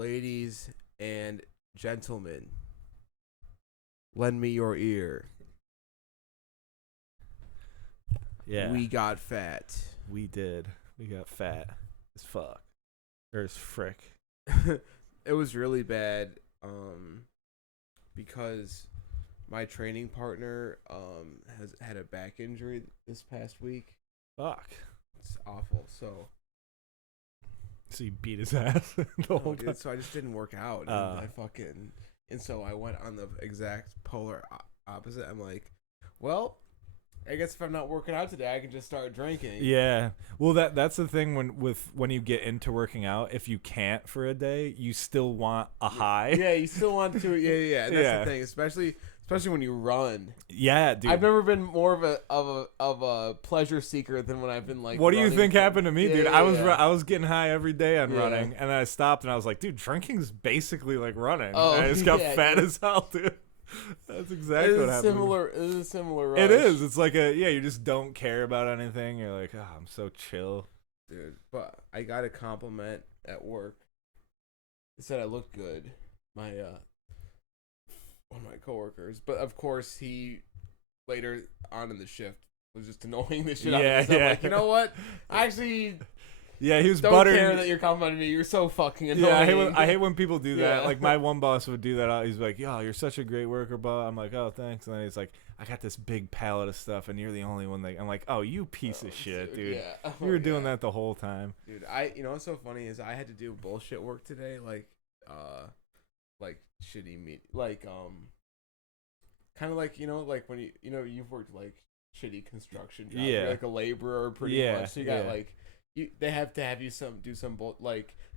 ladies and gentlemen, lend me your ear. Yeah. We got fat. We did. We got fat as fuck. Or as frick. It was really bad because my training partner has had a back injury this past week. Fuck. It's awful. So you beat his ass the whole time. so I just didn't work out. And so I went on the exact polar opposite. I'm like, well, I guess if I'm not working out today, I can just start drinking. Yeah. Well, that's the thing when you get into working out. If you can't for a day, you still want a high. Yeah, you still want to. Yeah. And that's the thing, especially when you run. Yeah, dude. I've never been more of a pleasure seeker than when I've been like. What do you think happened to me, dude? Yeah, I was getting high every day on running, and then I stopped, and I was like, dude, drinking's basically like running. Oh, and I just got fat dude. as hell, dude. That's exactly what happened. It is a similar rush. It is. It's like you just don't care about anything. You're like, oh, I'm so chill. Dude, but I got a compliment at work. They said I look good. One of my coworkers. But of course he later on in the shift was just annoying the shit out of me. So I'm like, you know what? I actually he was don't buttering. care that you're complimenting me. You're so fucking annoying. Yeah, I hate when people do that. Yeah. Like my one boss would do that. He's like, yo, you're such a great worker, bro. I'm like, oh, thanks. And then he's like, I got this big pallet of stuff, and you're the only one that. I'm like, oh, you piece of shit, dude. Yeah. Oh, you were doing that the whole time. Dude, you know what's so funny is I had to do bullshit work today, like shitty meat, kind of like like when you've worked like shitty construction jobs. Yeah. You're like a laborer pretty much. So you got they have to have you do some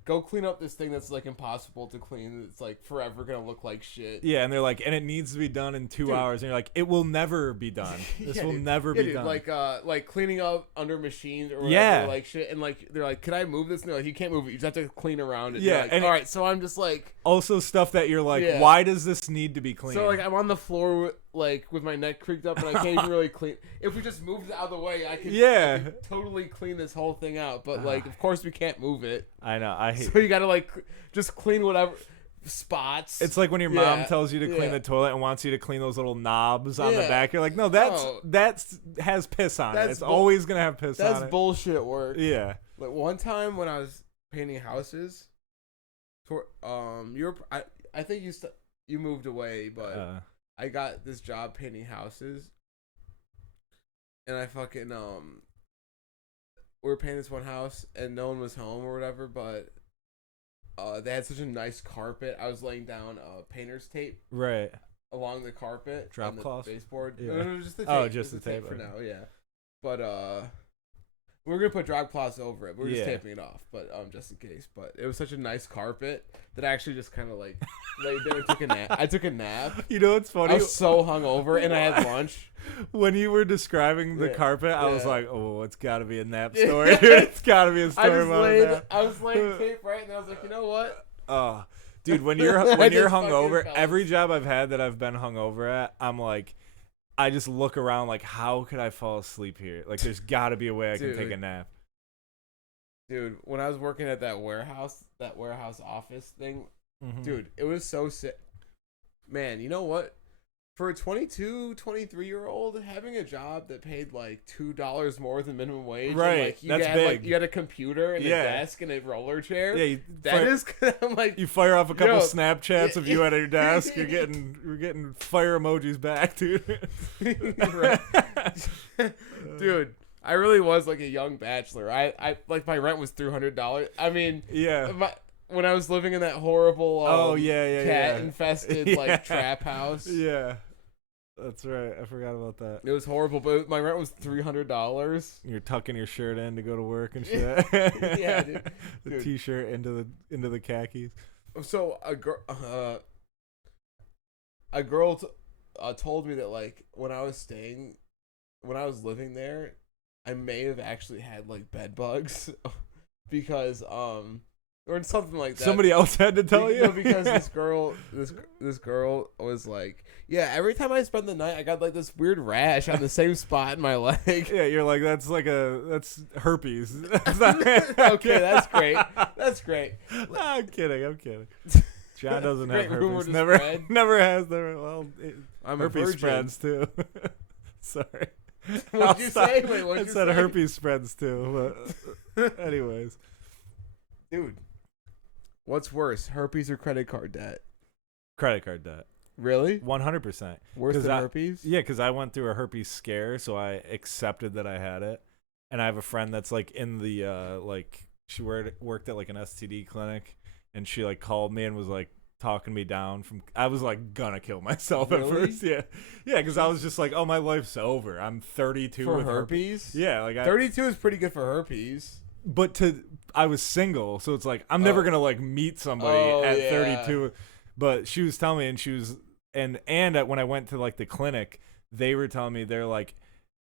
go clean up this thing that's like impossible to clean. It's like forever gonna look like shit. Yeah, and they're like, and it needs to be done in 2 hours, and you're like, it will never be done. This will never be done. Like cleaning up under machines or whatever, like shit, and like they're like, can I move this? And they're like, you can't move it. You just have to clean around it. Yeah, like, and all right. So I'm just like, also stuff that you're like, why does this need to be cleaned? So like I'm on the floor with my neck creaked up, and I can't even really clean. If we just moved it out of the way, I could totally clean this whole thing out. But like, of course, we can't move it. I know. I hate. So you gotta just clean whatever spots. It's like when your mom tells you to clean the toilet and wants you to clean those little knobs on the back. You're like, no, that has piss on it. It's always gonna have piss on it. That's bullshit work. Yeah. Like one time when I was painting houses, I think you moved away, but I got this job painting houses, and I fucking we were painting this one house and no one was home or whatever, but they had such a nice carpet. I was laying down painter's tape along the carpet, drop on the cloth baseboard. Yeah. No, just the tape. Oh, just the tape for now. Yeah, but we were gonna put drop cloths over it. We were just taping it off, but just in case. But it was such a nice carpet that I actually just kind of like laid there and took a nap. I took a nap. You know what's funny? I was so hungover and I had lunch. When you were describing the carpet, I was like, "Oh, it's got to be a nap story. It's got to be a story about a nap." I was laying tape right, and I was like, you know what? Oh, dude, when you're hungover, every job I've had that I've been hungover at, I'm like, I just look around like, how could I fall asleep here? Like, there's got to be a way I can take a nap. Dude, when I was working at that warehouse office thing, dude, it was so sick. Man, you know what? For a 22, 23-year-old, having a job that paid like $2 more than minimum wage, right? And, that's big. Like, you had a computer and a desk and a roller chair. Yeah, I'm like, you fire off a couple Snapchats of you at your desk. You're getting fire emojis back, dude. Dude, I really was like a young bachelor. I like my rent was $300. I mean, when I was living in that horrible cat infested like trap house. Yeah. That's right. I forgot about that. It was horrible, but my rent was $300. You're tucking your shirt in to go to work and shit. Yeah, dude. The t-shirt into the khakis. So a girl told me that like when I was living there, I may have actually had like bed bugs because or something like that. Somebody else had to tell you? No, because this girl was like, yeah, every time I spend the night, I got like this weird rash on the same spot in my leg. Yeah, you're like, that's herpes. Okay, that's great. That's great. No, I'm kidding. John doesn't have herpes. Never has. Well, I'm herpes a virgin. spreads too. Sorry. What'd you say? Wait, what'd you say? I said herpes spreads too. But anyways, dude, what's worse, herpes or credit card debt? Credit card debt. Really? 100%. Worse than herpes? Yeah, because I went through a herpes scare, so I accepted that I had it. And I have a friend that's like in the she worked at like an STD clinic, and she like called me and was like talking me down from. I was like gonna kill myself at first. Yeah, because I was just like, oh, my life's over. I'm 32 for with herpes. Yeah, like 32 is pretty good for herpes. But I was single, so it's like I'm never gonna like meet somebody at 32. But she was telling me, and she was and when I went to like the clinic, they were telling me they're like,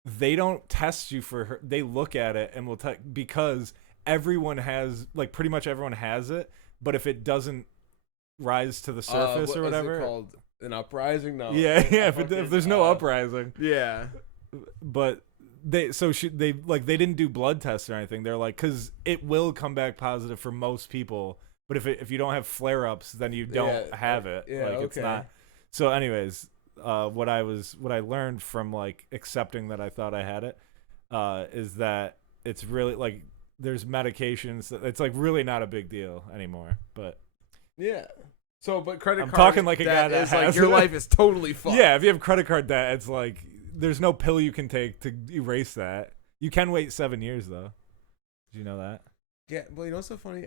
they don't test you for her. They look at it and will because everyone has like pretty much everyone has it. But if it doesn't rise to the surface or whatever, is it called an uprising? No. Yeah. If there's no uprising. Yeah. But they didn't do blood tests or anything. They're like, because it will come back positive for most people. But if you don't have flare-ups, then you don't have it. Yeah, like it's not. So anyways, what I learned from like accepting that I thought I had it is that it's really like there's medications that it's like really not a big deal anymore. But yeah. So but credit I'm card talking like a guy that is has like your it. life is totally fucked. Yeah, if you have credit card debt, it's like there's no pill you can take to erase that. You can wait 7 years though. Did you know that? Yeah, well, you know what's so funny?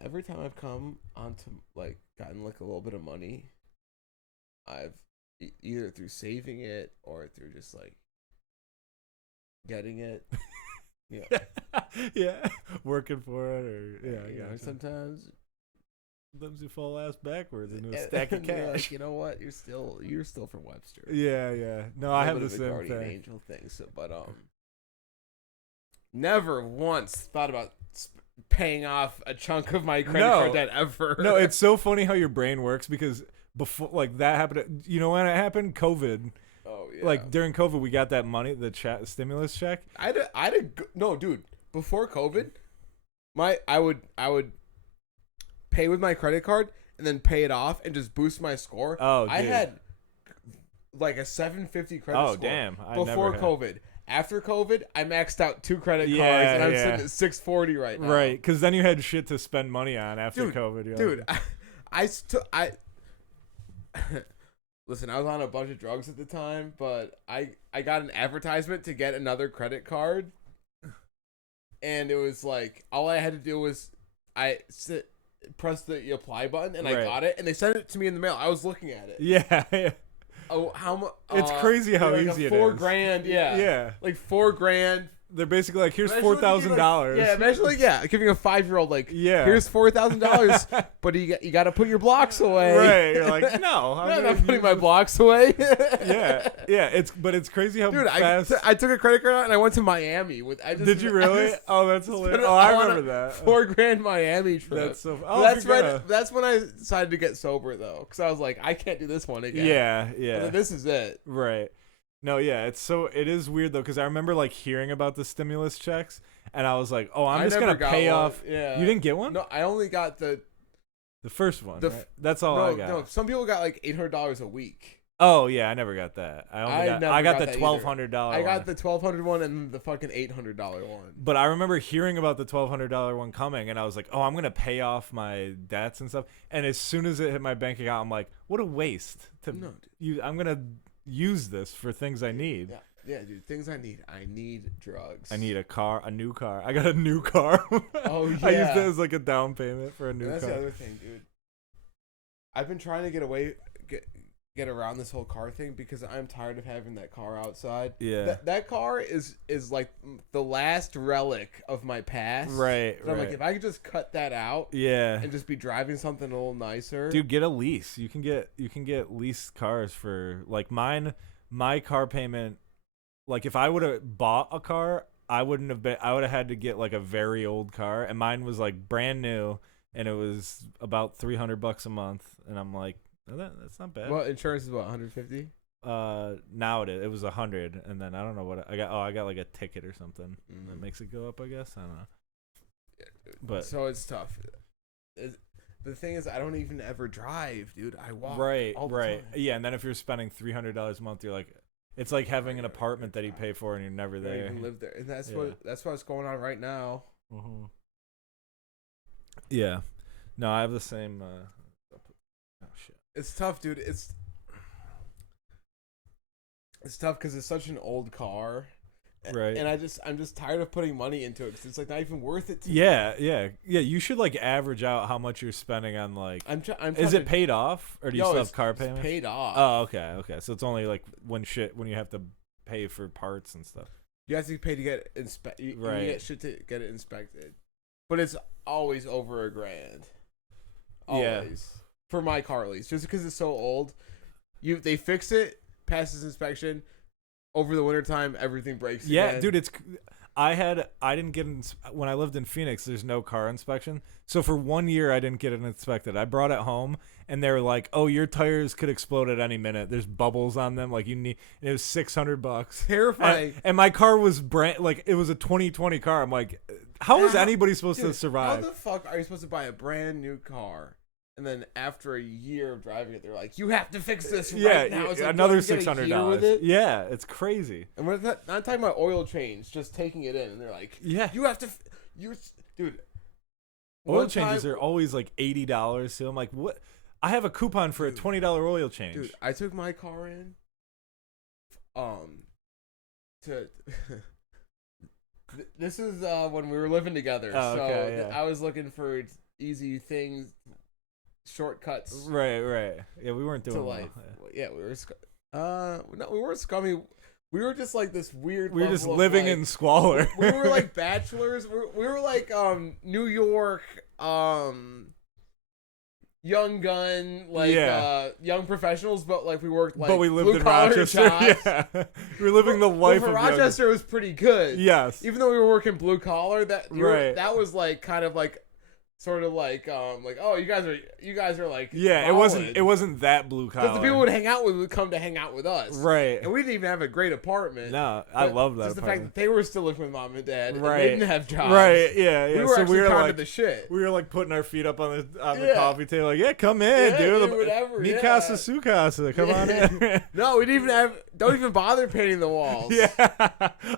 Every time I've come onto like gotten like a little bit of money, I've either through saving it or through just like getting it. Yeah, working for it or you know, sometimes you fall ass backwards into a stack of cash. Like, you know what? You're still from Webster. Yeah. No, I have the same guardian thing. Angel thing. So, but never once thought about paying off a chunk of my credit card debt ever. No, it's so funny how your brain works because before like that happened, you know when it happened? COVID. Oh yeah. Like during COVID, we got that money, the stimulus check. No, dude. Before COVID, I would pay with my credit card and then pay it off and just boost my score. Oh, I had like a 750 credit score. Oh, damn. Before COVID. After COVID, I maxed out 2 credit cards, and I'm sitting at 640 right now. Right, because then you had shit to spend money on after COVID. Dude, listen, I was on a bunch of drugs at the time, but I got an advertisement to get another credit card, and it was like, all I had to do was press the apply button, and I got it, and they sent it to me in the mail. I was looking at it. Yeah. Oh, how much? It's crazy how easy it is. $4,000, yeah. Like $4,000. They're basically like, here's $4,000. Yeah, imagine giving a 5-year-old here's $4,000, but you got to put your blocks away. Right, you're like, no, I'm not putting my blocks away. yeah. It's crazy how fast. I took a credit card out and I went to Miami with. Did you really? Oh, that's hilarious. Oh, I remember that $4,000 Miami trip. That's so. That's when I decided to get sober though, because I was like, I can't do this one again. Yeah. Like, this is it. Right. No, yeah, it is weird though, because I remember like hearing about the stimulus checks, and I was like, oh, I'm just gonna pay off. Yeah. You didn't get one? No, I only got the first one. Right? That's all I got. No, some people got like $800 a week. Oh yeah, I never got that. I got the $1,200. I got the $1,200 one and the fucking $800 one. But I remember hearing about the $1,200 one coming, and I was like, oh, I'm gonna pay off my debts and stuff. And as soon as it hit my bank account, I'm like, what a waste I'm gonna use this for things I need. Yeah, dude, things I need. I need drugs. I need a new car. I got a new car. Oh yeah. I used it as like a down payment for a new car. That's the other thing, dude. I've been trying to get around this whole car thing because I'm tired of having that car outside. Yeah. That car is like the last relic of my past. Right. So I'm like, if I could just cut that out. Yeah. And just be driving something a little nicer. Dude, get a lease. You can get leased cars for like mine. My car payment, like if I would have bought a car, I would have had to get like a very old car, and mine was like brand new, and it was about $300 a month, and I'm like, oh, that's not bad. Well, insurance is what, 150? Now it was 100, and then I don't know what I got. Oh, I got like a ticket or something that makes it go up, I guess. I don't know. Yeah, but so it's tough. The thing is, I don't even ever drive, dude. I walk. Right, all the right. time. Yeah, and then if you're spending $300 a month, you're like, it's like having an apartment that you pay for and you're never there. You can live there, and that's what's going on right now. Mm-hmm. Yeah. No, I have the same. Oh shit. It's tough, dude. It's tough because it's such an old car, right? And I'm just tired of putting money into it because it's like not even worth it. Yeah. You should like average out how much you're spending on like. Is it paid off or do you still have car payments? It's paid off. Oh, okay. So it's only like when you have to pay for parts and stuff. You have to pay to get inspected. Right. You get shit to get it inspected, but it's always over $1,000. Always. Yeah. For my car, at least, just because it's so old, they fix it. Passes inspection over the wintertime, everything breaks again. Dude, I didn't get when I lived in Phoenix, there's no car inspection, so for 1 year I didn't get it inspected. I brought it home and they were like, oh, your tires could explode at any minute, there's bubbles on them, like you need, and it was $600. Terrifying. And my car was it was a 2020 car. I'm like, how is anybody supposed to survive? How the fuck are you supposed to buy a brand new car? And then after a year of driving it, they're like, "You have to fix this right now." It's like, another $600. Yeah, it's crazy. And we're not talking about oil change, just taking it in. And they're like, "Yeah, you have to, dude." Oil changes are always like $80. So I'm like, "What? I have a coupon for a $20 oil change." Dude, I took my car in. This is when we were living together. Oh, okay, so I was looking for easy things. Shortcuts, right. Yeah, we weren't doing life. Well. Yeah, we were. No, we weren't scummy. We were just like this weird. We were just living in squalor. We were like bachelors. We were like New York young gun, like young professionals, but like we worked like. But we lived in Rochester. Yeah, we were living the life of Rochester was pretty good. Yes, even though we were working blue collar, that was like kind of like. Sort of like oh, you guys are like it wasn't that blue collar because the people would come to hang out with us, right? And we didn't even have a great apartment. No, I love that. Just the fact that they were still living with mom and dad, right? And they didn't have jobs, right? Yeah. We were actually kind of the shit. We were like putting our feet up on the coffee table, like come in, dude. Whatever. Mi casa, su casa. Come on in. No, we didn't even don't even bother painting the walls. Yeah.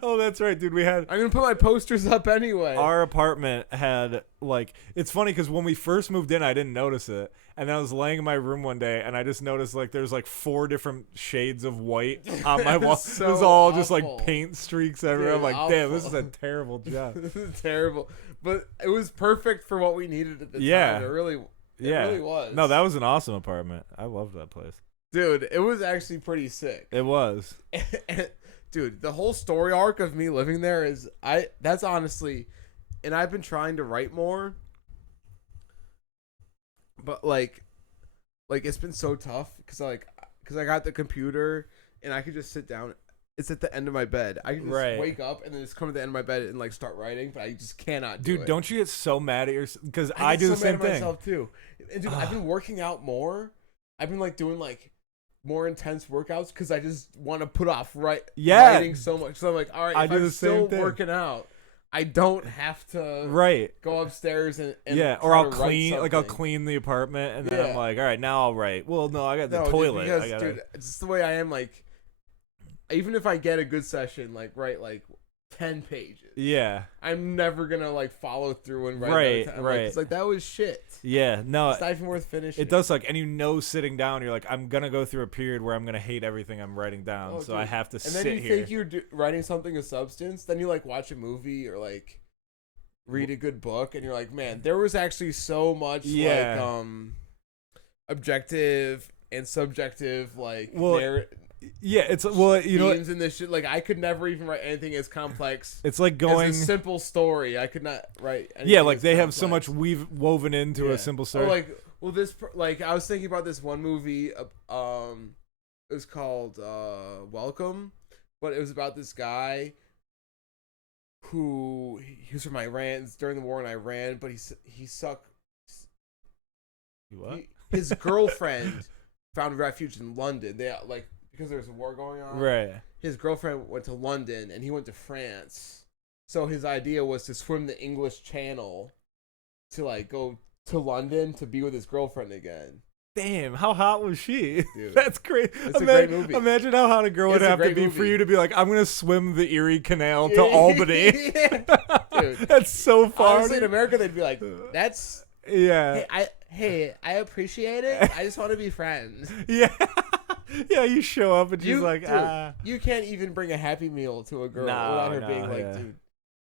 Oh, that's right, dude. I'm gonna put my posters up anyway. Our apartment had like, it's funny because when we first moved in, I didn't notice it, and I was laying in my room one day, and I just noticed like there's like 4 different shades of white on my wall. So it was all awful. Just like paint streaks everywhere. Dude, I'm like, awful. damn, this is a terrible job. This is terrible, but it was perfect for what we needed at the time. It really was. No, that was an awesome apartment. I loved that place. Dude, it was actually pretty sick. It was. Dude, the whole story arc of me living there that's honestly, and I've been trying to write more, but like it's been so tough because I got the computer and I could just sit down. It's at the end of my bed. I can just wake up and then just come to the end of my bed and like start writing, but I just cannot do it. Dude, don't you get so mad at yourself? Because I do the same thing. Myself too. And dude, I've been working out more. I've been like doing like more intense workouts because I just want to put off writing so much. So I'm like, all right, if I'm still working out, I don't have to go upstairs and or I'll clean the apartment and then I'm like, all right, now I'll write. Well, no, I got the toilet. Dude, because, dude, it's just the way I am. Like, even if I get a good session, like write like 10 pages. Yeah, I'm never gonna like follow through and write. Right. It's like that was shit. Yeah, no, it's not even worth finishing. It does suck, and sitting down, you're like, I'm gonna go through a period where I'm gonna hate everything I'm writing down, so dude. I have to sit here. And then you think you're writing something of substance, then you like watch a movie or like read a good book, and you're like, man, there was actually so much like objective and subjective like it's themes in this shit. Like I could never even write anything as complex. It's like going as a simple story. I could not write. Like they have so much woven into a simple story. I was thinking about this one movie. It was called Welcome, but it was about this guy he was from Iran during the war in Iran, but he What? His girlfriend found refuge in London. They like because there's a war going on. Right. His girlfriend went to London and he went to France. So his idea was to swim the English Channel to like go to London to be with his girlfriend again. Damn, how hot was she? Dude, that's great. It's a great movie. Imagine how hot a girl would have to be for you to be like, I'm going to swim the Erie Canal to Albany. Yeah. Dude. That's so far. Honestly, in America, they'd be like, that's... Yeah. Hey, I appreciate it. I just want to be friends. Yeah. Yeah, you show up and she's like, dude, you can't even bring a Happy Meal to a girl without her being like, dude.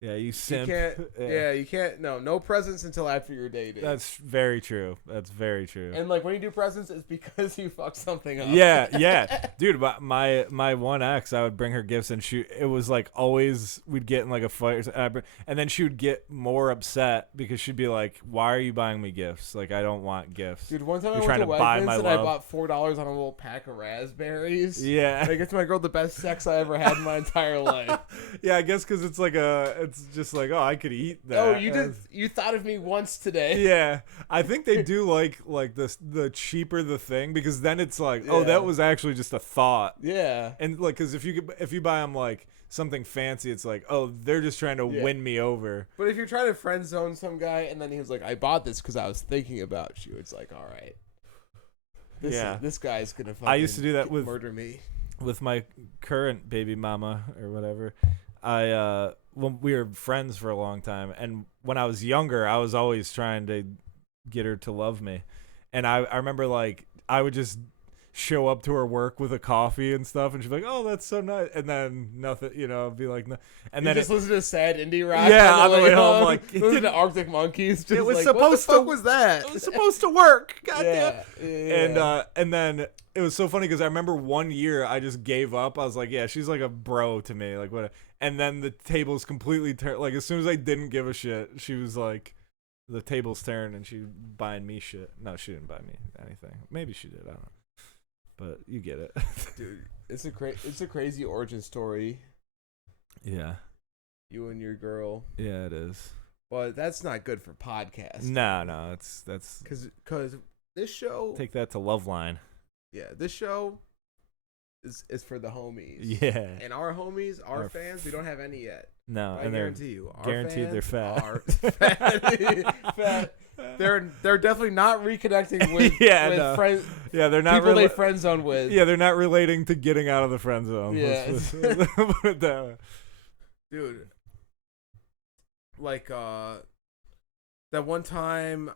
Yeah, you simp. You can't, you can't. No presents until after you're dating. That's very true. That's very true. And like when you do presents, it's because you fucked something up. Yeah, dude. My one ex, I would bring her gifts, and it was like always we'd get in like a fight, and then she would get more upset because she'd be like, "Why are you buying me gifts? Like I don't want gifts." Dude, one time I went to Wegmans and I bought $4 on a little pack of raspberries. Yeah, I get to my girl the best sex I ever had in my entire life. Yeah, I guess because it's just like, oh, I could eat that. Oh, you thought of me once today. Yeah, I think they do like the cheaper the thing, because then it's like, oh, that was actually just a thought. Yeah, and like, because if you buy them like something fancy, it's like, oh, they're just trying to win me over. But if you're trying to friend zone some guy and then he was like, I bought this because I was thinking about you, it's like, all right, this guy's gonna fucking I used to do that with murder me. With my current baby mama or whatever. When we were friends for a long time, and when I was younger, I was always trying to get her to love me, and I remember like I would just show up to her work with a coffee and stuff, and she'd be like, "Oh, that's so nice," and then nothing, be like, no. And then just listen to sad indie rock. Yeah, on the way home, like listen to Arctic Monkeys. Just it was like, supposed what the fuck was that? It was supposed to work. Goddamn. Yeah. And then it was so funny because I remember one year I just gave up. I was like, yeah, she's like a bro to me, like what. And then the tables completely turned. Like as soon as I didn't give a shit, she was like, the tables turned and she buying me shit. No, she didn't buy me anything. Maybe she did. I don't know. But you get it. Dude, it's a crazy origin story. Yeah. You and your girl. Yeah, it is. But that's not good for podcasts. No, that's because this show. Take that to Loveline. Yeah, this show is for the homies. Yeah. And our homies, our fans, we don't have any yet. No, I guarantee you, our guaranteed they're fat. Are fat. They're definitely not reconnecting with friends. Yeah, they're not people they friend zone with. Yeah, they're not relating to getting out of the friend zone. Yeah, put it that way. Dude. Like that one time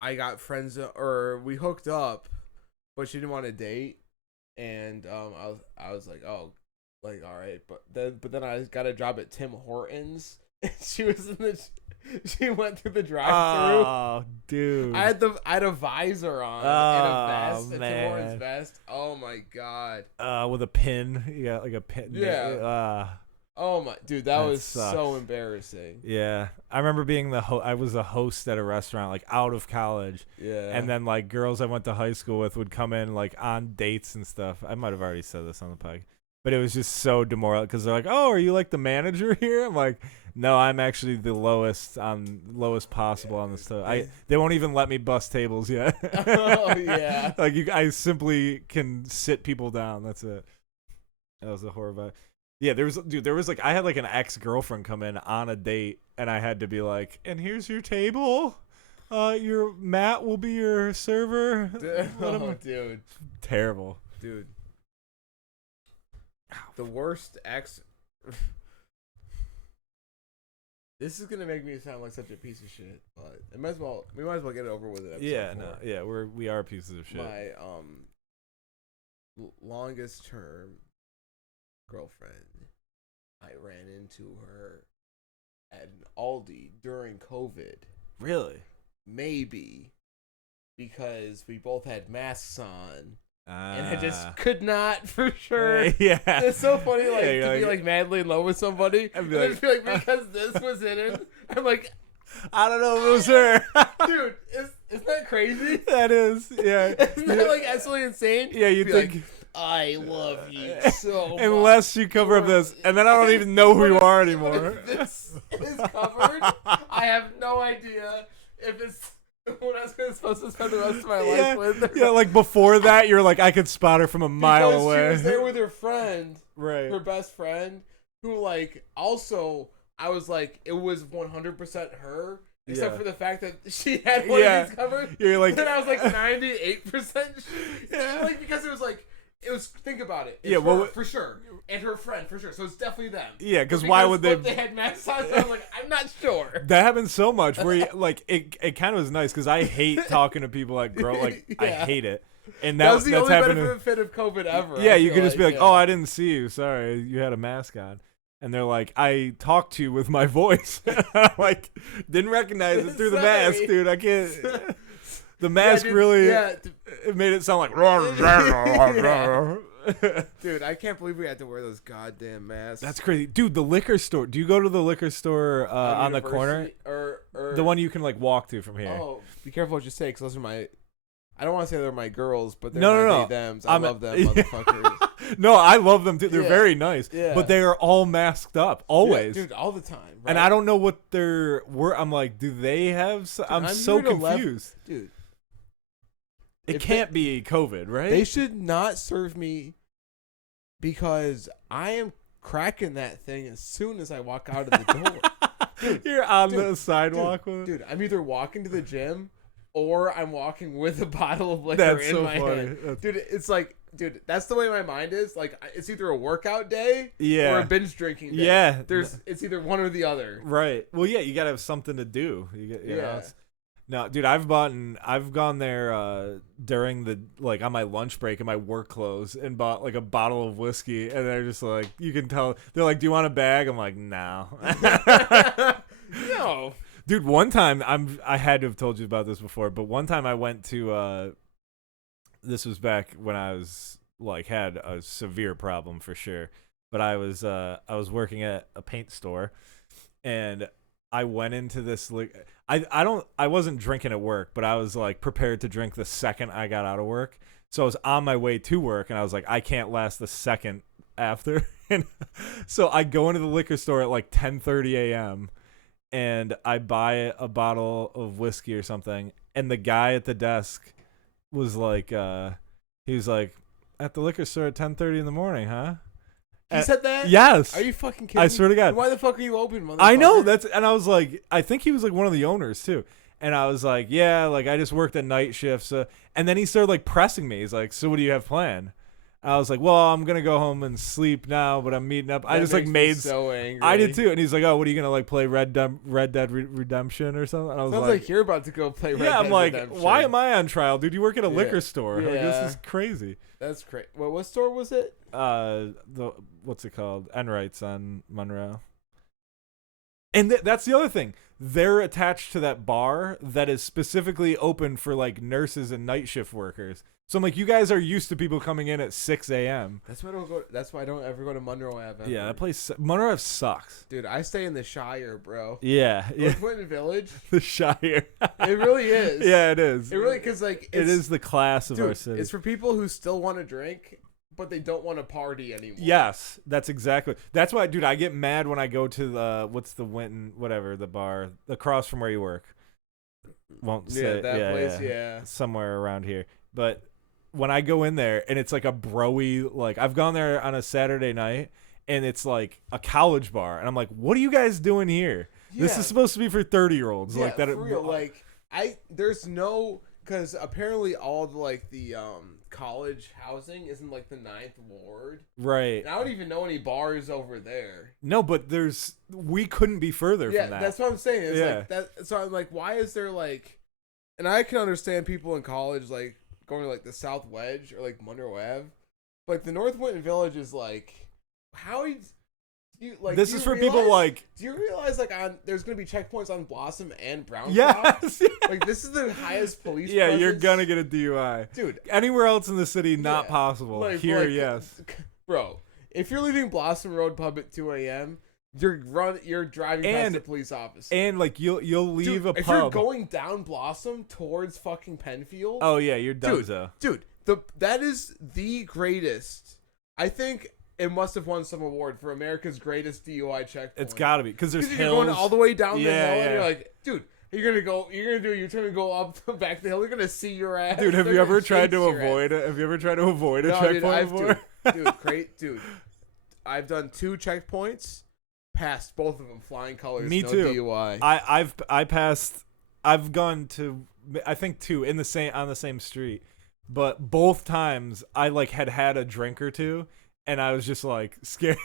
I got friends or we hooked up, but she didn't want to date, and I was like, oh, like all right, but then I got a job at Tim Hortons. And she went through the drive-thru. Oh, dude! I had a visor on and a vest, a Tim Hortons vest. Oh my god! With a pin, you got like a pin. Yeah. Oh my dude, that was sucks. So embarrassing. Yeah, I remember being I was a host at a restaurant like out of college. Yeah. And then like girls I went to high school with would come in like on dates and stuff. I might have already said this on the podcast, but it was just so demoralizing because they're like, "Oh, are you like the manager here?" I'm like, "No, I'm actually the lowest possible on the stuff. They won't even let me bust tables yet." Oh yeah. Like I simply can sit people down. That's it. That was a horror vibe. Yeah, there was like I had like an ex-girlfriend come in on a date, and I had to be like, "And here's your table. Your Matt will be your server." Dude. Terrible. Dude. The worst ex. This is gonna make me sound like such a piece of shit, but we might as well get it over with it. Yeah, we are pieces of shit. My longest term girlfriend, I ran into her at an Aldi during COVID. Really? Maybe because we both had masks on. And I just could not for sure. Yeah. It's so funny, like, to be like madly in love with somebody. And then just be like, because this was in it. I'm like, I don't know if it was her. Dude, isn't that crazy? That is, yeah. Isn't that like absolutely insane? Yeah, you think. Like, I love you so much. Unless you cover up this, and then I don't even know who you are anymore. If this is covered, I have no idea if it's When I was supposed to spend the rest of my life with her. Yeah, like before that, you're like, I could spot her from a mile away. She was there with her friend, right? Her best friend, who like also I was like, it was 100% her, except for the fact that she had one of these covered. You're like, then I was like 98%. Like because it was like. It was, think about it. It's her, for sure. And her friend, for sure. So it's definitely them. Yeah, because why would they? They had masks on, so I was like, I'm not sure. That happens so much where you, like, it kind of was nice because I hate talking to people like, I hate it. And that was the only benefit of COVID ever. Yeah, you could just be like, oh, I didn't see you. Sorry, you had a mask on. And they're like, I talked to you with my voice. Like, didn't recognize it through the mask, dude. I can't. The mask really it made it sound like Dude, I can't believe we had to wear those goddamn masks. That's crazy. Dude, the liquor store. Do you go to the liquor store on the corner? Or the one you can like walk to from here. Oh, be careful what you say because those are my I don't want to say they're my girls, but they're no. Thems. I love them motherfuckers. No, I love them too. They're very nice. Yeah. But they are all masked up always. Yeah, dude, all the time. Right? And I don't know what they're I'm like, do they have I'm so confused. Dude. It can't be COVID, right? They should not serve me because I am cracking that thing as soon as I walk out of the door. You're on the sidewalk with it? Dude, I'm either walking to the gym or I'm walking with a bottle of liquor in my hand. Dude, it's like, dude, that's the way my mind is. Like, it's either a workout day or a binge drinking day. Yeah. It's either one or the other. Right. Well, yeah, you got to have something to do. You know, no, dude, I've gone there during the like on my lunch break in my work clothes and bought like a bottle of whiskey, and they're just like, you can tell they're like, do you want a bag? I'm like, no. No. Dude, one time I had to have told you about this before, but one time I went to this was back when I was like had a severe problem for sure, but I was working at a paint store, and I went into this I wasn't drinking at work, but I was like prepared to drink the second I got out of work. So I was on my way to work and I was like, I can't last the second after. And so I go into the liquor store at like 10:30 a.m. and I buy a bottle of whiskey or something. And the guy at the desk was like, he was like, at the liquor store at 10:30 in the morning, huh? He said that? Yes. Are you fucking kidding me? I swear to God. Why the fuck are you open, motherfucker? I know. And I was like, I think he was like one of the owners too. And I was like, yeah, like I just worked a night shift. So, and then he started like pressing me. He's like, so what do you have planned? I was like, well, I'm going to go home and sleep now, but I'm meeting up. I just like made so angry. I did too. And he's like, oh, what are you going to like play Red Dead Redemption or something? And I was Sounds like you're about to go play Red Dead Redemption. Yeah, I'm like, why am I on trial, dude? You work at a liquor store. Yeah. Like, this is crazy. That's crazy. Well, what store was it? What's it called? Enright's on Monroe. And that's the other thing. They're attached to that bar that is specifically open for like nurses and night shift workers. So I'm like, you guys are used to people coming in at 6 a.m. That's why I don't ever go to Monroe Ave. Yeah, that place Monroe Ave sucks. Dude, I stay in the Shire, bro. Yeah. Clinton Village. The Shire. It really is. Yeah, it is. It really because like it is the class of our city. It's for people who still want to drink, but they don't want to party anymore. Yes, that's why, dude, I get mad when I go to the what's the Winton, whatever, the bar across from where you work. Won't say that place, yeah. Somewhere around here. But when I go in there and it's like a broy, like I've gone there on a Saturday night and it's like a college bar and I'm like, what are you guys doing here? Yeah. This is supposed to be for 30-year-olds. Yeah, like that. For real. Like there's no, because apparently all of like the college housing is in like the 9th ward. Right. And I don't even know any bars over there. No, but we couldn't be further from that. Yeah, that's what I'm saying. It's like that. So I'm like, why is there like, and I can understand people in college like going to like the South Wedge or like Monroe Ave, but like the North Winton Village is like, how you like? This is for people like. Do you realize like there's gonna be checkpoints on Blossom and Brown? Yes. Like this is the highest police. Yeah, presence. you're gonna get a DUI, dude. Anywhere else in the city, not possible. Like, here, yes, bro. If you're leaving Blossom Road Pub at 2 a.m., you're driving past the police officer. And like you'll leave a pub. If you're going down Blossom towards fucking Penfield. Oh yeah, you're donezo. Dude, that is the greatest. I think it must have won some award for America's greatest DUI checkpoint. It's got to be because there's hills. You're going all the way down the hill and you're like, dude, You're gonna do a U-turn and go up back the hill. You're gonna see your ass. Dude, have you ever tried to avoid it? Have you ever tried to avoid a checkpoint before? Dude, I've done 2 checkpoints, passed both of them, flying colors. Me no too. DUI. I passed. I've gone to, I think 2 on the same street, but both times I like had a drink or 2. And I was just like scared.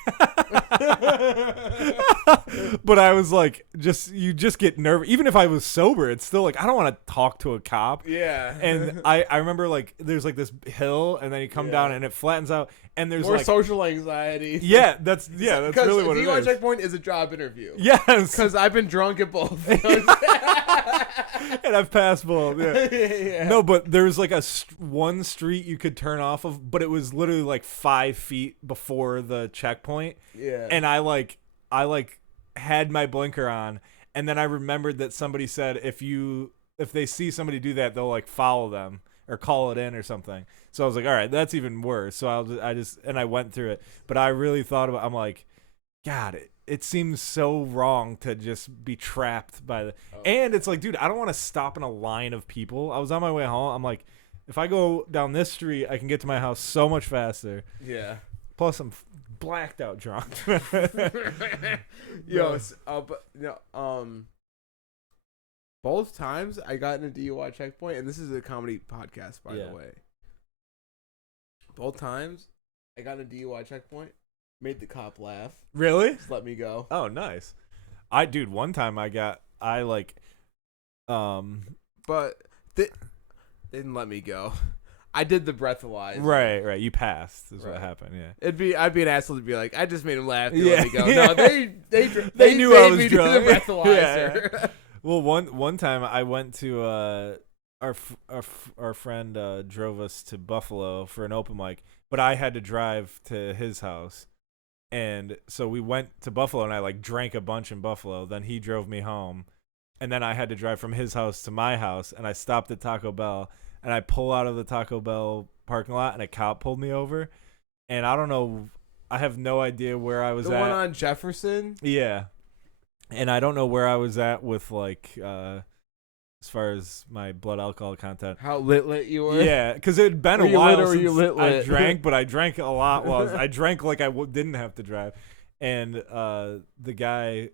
But I was like, you just get nervous. Even if I was sober, it's still like, I don't want to talk to a cop. Yeah. And I remember like, there's like this hill and then you come down and it flattens out and there's more like social anxiety. Yeah, that's really what it is. DUI checkpoint is a job interview. Yes. Because I've been drunk at both. And I've passed both. Yeah. Yeah. No, but there was like one street you could turn off of, but it was literally like 5 feet before the checkpoint. Yeah. And I had my blinker on, and then I remembered that somebody said if they see somebody do that, they'll like follow them or call it in or something. So I was like, all right, that's even worse. So I went through it, but I really thought about. I'm like, God, it seems so wrong to just be trapped by and it's like, dude, I don't want to stop in a line of people. I was on my way home. I'm like, if I go down this street, I can get to my house so much faster. Yeah. Plus, I'm blacked out drunk. Both times I got in a DUI checkpoint, and this is a comedy podcast, by the way. Both times I got in a DUI checkpoint, made the cop laugh. Really? Just let me go. Oh, nice. Dude, one time but they didn't let me go. I did the breathalyzer. Right. You passed. Is what happened. Yeah. I'd be an asshole to be like, I just made him laugh. They let me go. Yeah. No, they knew I was me drunk. Do the breathalyzer. Yeah. Well, one time I went to our friend drove us to Buffalo for an open mic, but I had to drive to his house, and so we went to Buffalo, and I like drank a bunch in Buffalo. Then he drove me home, and then I had to drive from his house to my house, and I stopped at Taco Bell. And I pull out of the Taco Bell parking lot, and a cop pulled me over. And I don't know. I have no idea where I was at. The one on Jefferson? Yeah. And I don't know where I was at with, like, as far as my blood alcohol content. How lit you were? Yeah, because it had been a while since I drank, but I drank a lot. I drank like I didn't have to drive. And the guy...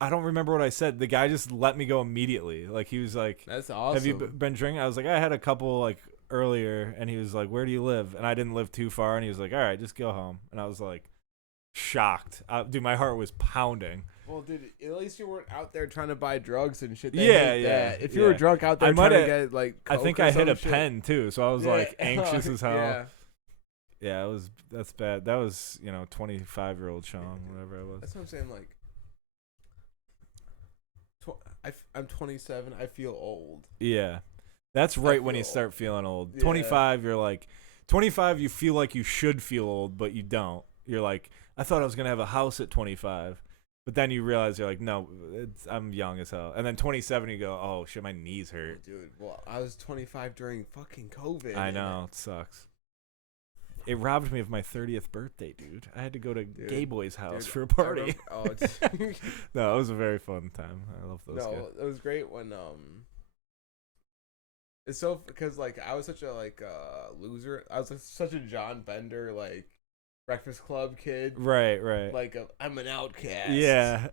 I don't remember what I said. The guy just let me go immediately. Like, he was like, "That's awesome. Have you been drinking?" I was like, "I had a couple like earlier." And he was like, "Where do you live?" And I didn't live too far. And he was like, "All right, just go home." And I was like, shocked. Dude, my heart was pounding. Well, dude, at least you weren't out there trying to buy drugs and shit. Yeah. If you were drunk out there trying to get like, I think I hit a pen too, so I was like anxious as hell. Yeah, that's bad. That was 25-year-old Sean, whatever it was. That's what I'm saying. Like, I'm 27. I feel old. Yeah, that's right when you start feeling old. Yeah. 25, you're like, 25, you feel like you should feel old, but you don't. You're like, I thought I was gonna have a house at 25, but then you realize you're like, no, I'm young as hell. And then 27, you go, oh shit, my knees hurt. Dude, well, I was 25 during fucking COVID. I know, it sucks. It robbed me of my 30th birthday, dude. I had to go to Gay Boy's house for a party. No, it was a very fun time. I love those guys. No, it was great when it's so because like I was such a loser. I was such a John Bender like Breakfast Club kid. Right. Like I'm an outcast. Yeah.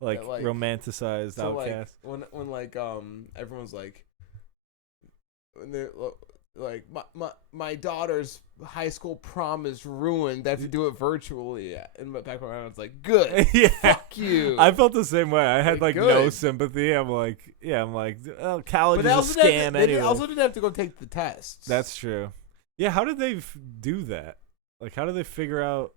Like romanticized outcast. Like, when like everyone's like when they're like my daughter's high school prom is ruined. They have to do it virtually. In my back of my mind, I was like, good. Yeah. Fuck you. I felt the same way. I had like no good. sympathy. I'm like, oh, college is a scam anyway. They also didn't have to go take the tests. That's true. Yeah, how did they do that? Like, how did they figure out?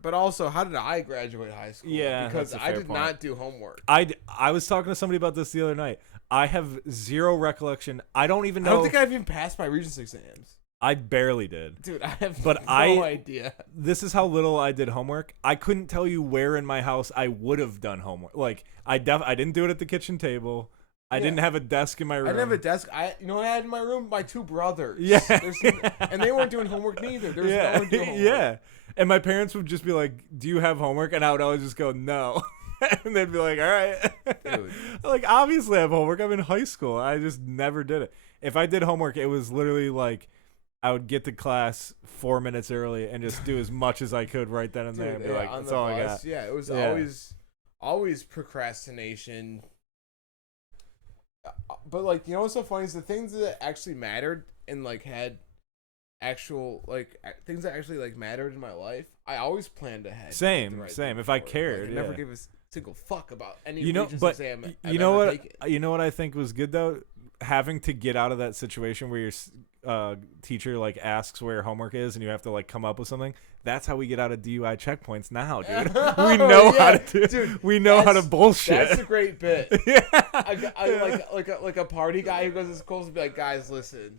But also, how did I graduate high school? Yeah, because I did not do homework. I was talking to somebody about this the other night. I have zero recollection. I don't even know. I don't think I've even passed my Regents exams. I barely did. Dude, I have no idea. This is how little I did homework. I couldn't tell you where in my house I would have done homework. Like, I didn't do it at the kitchen table. I didn't have a desk in my room. I didn't have a desk. You know what I had in my room? My 2 brothers. Yeah. And they weren't doing homework neither. There was no one doing homework. Yeah. And my parents would just be like, do you have homework? And I would always just go, no. And they'd be like, all right. Dude. Like, obviously I have homework. I'm in high school. I just never did it. If I did homework, it was literally like I would get to class 4 minutes early and just do as much as I could right then and there. And be like, that's all I got. Yeah, it was always procrastination. But like, you know what's so funny is the things that actually mattered and like had actual like things that actually like mattered in my life, I always planned ahead. Same. If I cared, like, I never gave a single fuck about any. You know, but you know what I think was good though, having to get out of that situation where your teacher like asks where your homework is and you have to like come up with something. That's how we get out of DUI checkpoints now, dude. We know how to do. Dude, we know how to bullshit. That's a great bit. Yeah, I like a party guy who goes to schools and be like, guys, listen.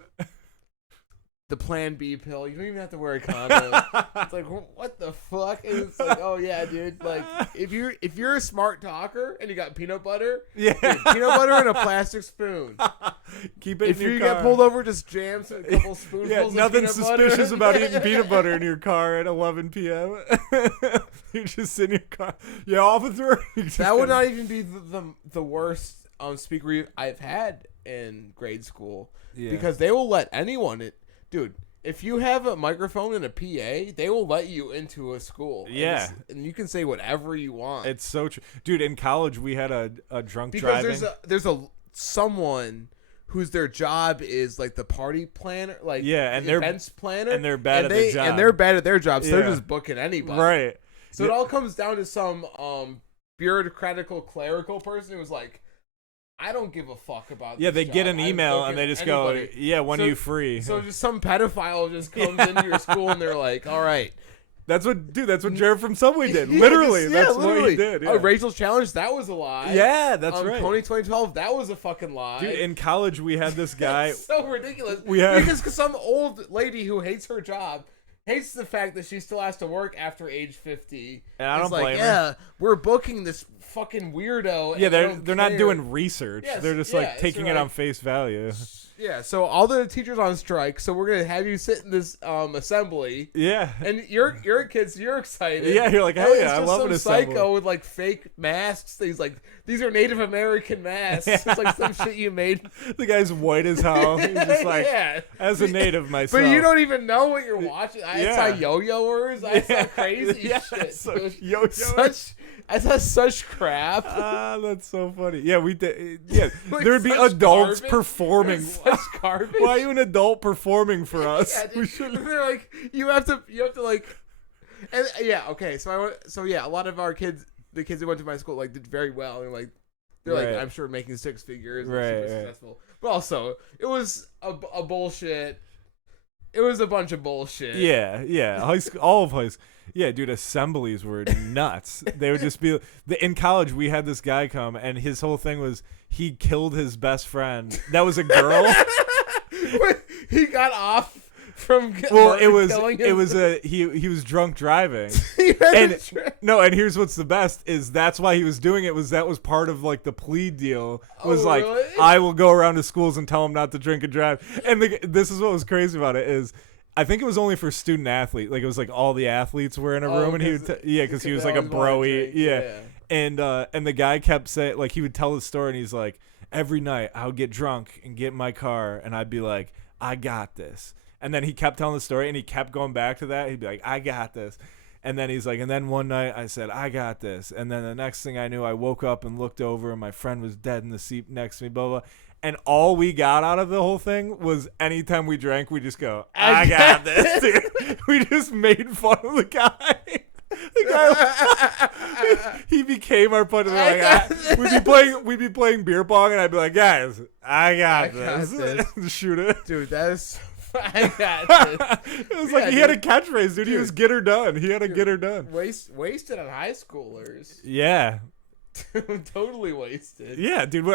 The Plan B pill. You don't even have to wear a condom. It's like, what the fuck? And it's like, oh yeah, dude. Like, if you're a smart talker and you got peanut butter, yeah, dude, peanut butter in a plastic spoon. Keep it. If in your you car. get pulled over, just jam a couple spoonfuls. Yeah, nothing of suspicious butter. about eating peanut butter in your car at 11 p.m. You're just in your car. Yeah, officer. That would not even be the worst speaker I've had in grade school, because they will let anyone. Dude, if you have a microphone and a PA, they will let you into a school. Yeah. And you can say whatever you want. It's so true. Dude, in college, we had a drunk because driving. There's someone whose their job is like the party planner, like and the events planner. And they're bad at their job. And they're bad at their job, so they're just booking anybody. Right. So it all comes down to some bureaucratical clerical person who was like, I don't give a fuck about this. Yeah, they job. get an email and they just go, when are you free? So just some pedophile just comes into your school and they're like, all right. That's what Jared from Subway did. Literally. That's what he did. Yeah. Rachel's Challenge, that was a lie. Yeah, that's right. Pony 2012, that was a fucking lie. Dude, in college, we had this guy. So ridiculous. Because some old lady who hates her job hates the fact that she still has to work after age 50. And I don't blame her. Yeah, we're booking this fucking weirdo. Yeah, they're not doing research. Yes, they're just like taking it on face value. Yeah, so all the teachers on strike, so we're gonna have you sit in this assembly. Yeah, and you're kids, you're excited. Yeah, you're like, hell yeah, I love an assembly. Psycho with like fake masks. He's like, these are Native American masks. Yeah. It's like some shit you made. The guy's white as hell. He's just like, as a native myself. But you don't even know what you're watching. I saw yo-yoers. I saw crazy shit. I saw such crap. That's so funny. Yeah, we did. Yeah, like there'd be adults performing. Such garbage. Why are you an adult performing for us? Yeah, we should. They're like, you have to like, and okay. So a lot of our kids, the kids that went to my school, like did very well, and like they're like, I'm sure making six figures, and super successful. But also, it was a bullshit. It was a bunch of bullshit. Yeah. High school, all of high school. Yeah, dude, assemblies were nuts. They would just be in college. We had this guy come, and his whole thing was he killed his best friend. That was a girl. He got off from. It was he was drunk driving. And here's what's the best is that's why he was doing it. That was part of like the plea deal. Really? I will go around to schools and tell them not to drink and drive. And this is what was crazy about it is. I think it was only for student athlete. Like it was like all the athletes were in a room, and he would because he was like a broy. Yeah. And the guy kept saying like he would tell the story, and he's like every night I would get drunk and get in my car, and I'd be like I got this. And then he kept telling the story, and he kept going back to that. He'd be like I got this. And then he's like, and then one night I said, I got this. And then the next thing I knew, I woke up and looked over, and my friend was dead in the seat next to me, blah, blah. And all we got out of the whole thing was anytime we drank, we just go, I got this, dude. We just made fun of the guy. He became our buddy. Like, we'd be playing beer pong, and I'd be like, guys, I got this. Shoot it. Dude, that is... I got this. It was like he had a catchphrase, dude. He was get her done. He had a get her done. Wasted on high schoolers. Yeah. Totally wasted. Yeah, dude.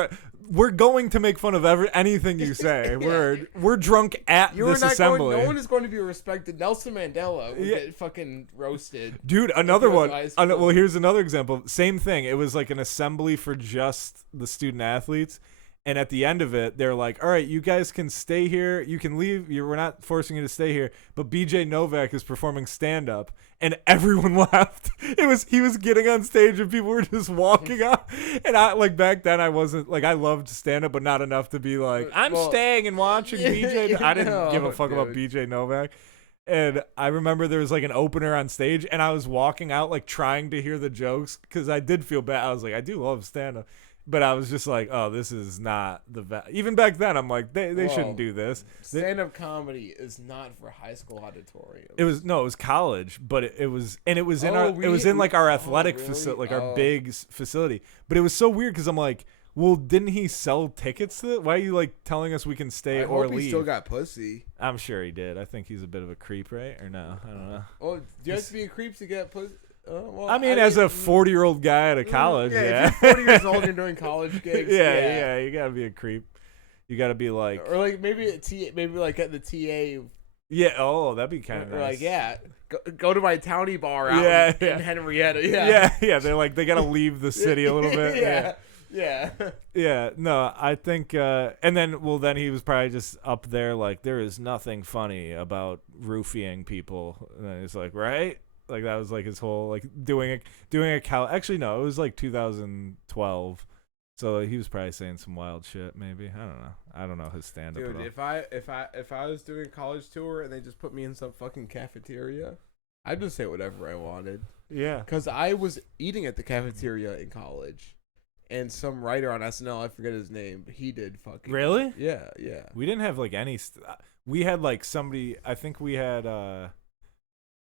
We're going to make fun of anything you say. We're drunk at this assembly. No one is going to be respected. Nelson Mandela would get fucking roasted. Dude, another one. Well, here's another example. Same thing. It was like an assembly for just the student athletes. And at the end of it, they're like, all right, you guys can stay here. You can leave. We're not forcing you to stay here. But BJ Novak is performing stand-up. And everyone left. He was getting on stage and people were just walking out. And I, like, back then I wasn't, like, I loved stand-up, but not enough to be like, I'm staying and watching BJ. I didn't give a fuck about BJ Novak. And I remember there was like an opener on stage and I was walking out like trying to hear the jokes because I did feel bad. I was like, I do love stand-up. But I was just like, oh, this is not even back then, I'm like, they shouldn't do this. Stand-up comedy is not for high school auditoriums. It was college, but it was in like our athletic facility, like our big facility. But it was so weird because I'm like, well, didn't he sell tickets to it? Why are you like telling us we can stay or leave? He still got pussy. I'm sure he did. I think he's a bit of a creep, right? Or no? I don't know. Oh, do you have to be a creep to get pussy? I mean, as a 40-year-old guy at a college, yeah. If you're 40 years old and you're doing college gigs, yeah, you gotta be a creep. You gotta be like, or like maybe like at the TA. Yeah, oh, that'd be kind of nice. Like go to my townie bar out in Henrietta. Yeah. They're like they gotta leave the city a little bit. Yeah. No, I think, and then he was probably just up there like there is nothing funny about roofing people. And he's like, right. Like that was like his whole like doing actually no, it was like 2012, so he was probably saying some wild shit. Maybe I don't know his stand up. Dude, if I was doing a college tour and they just put me in some fucking cafeteria, I'd just say whatever I wanted. Yeah, because I was eating at the cafeteria in college, and some writer on SNL, I forget his name, but he did fucking really. Yeah. We didn't have like any. We had like somebody. I think we had.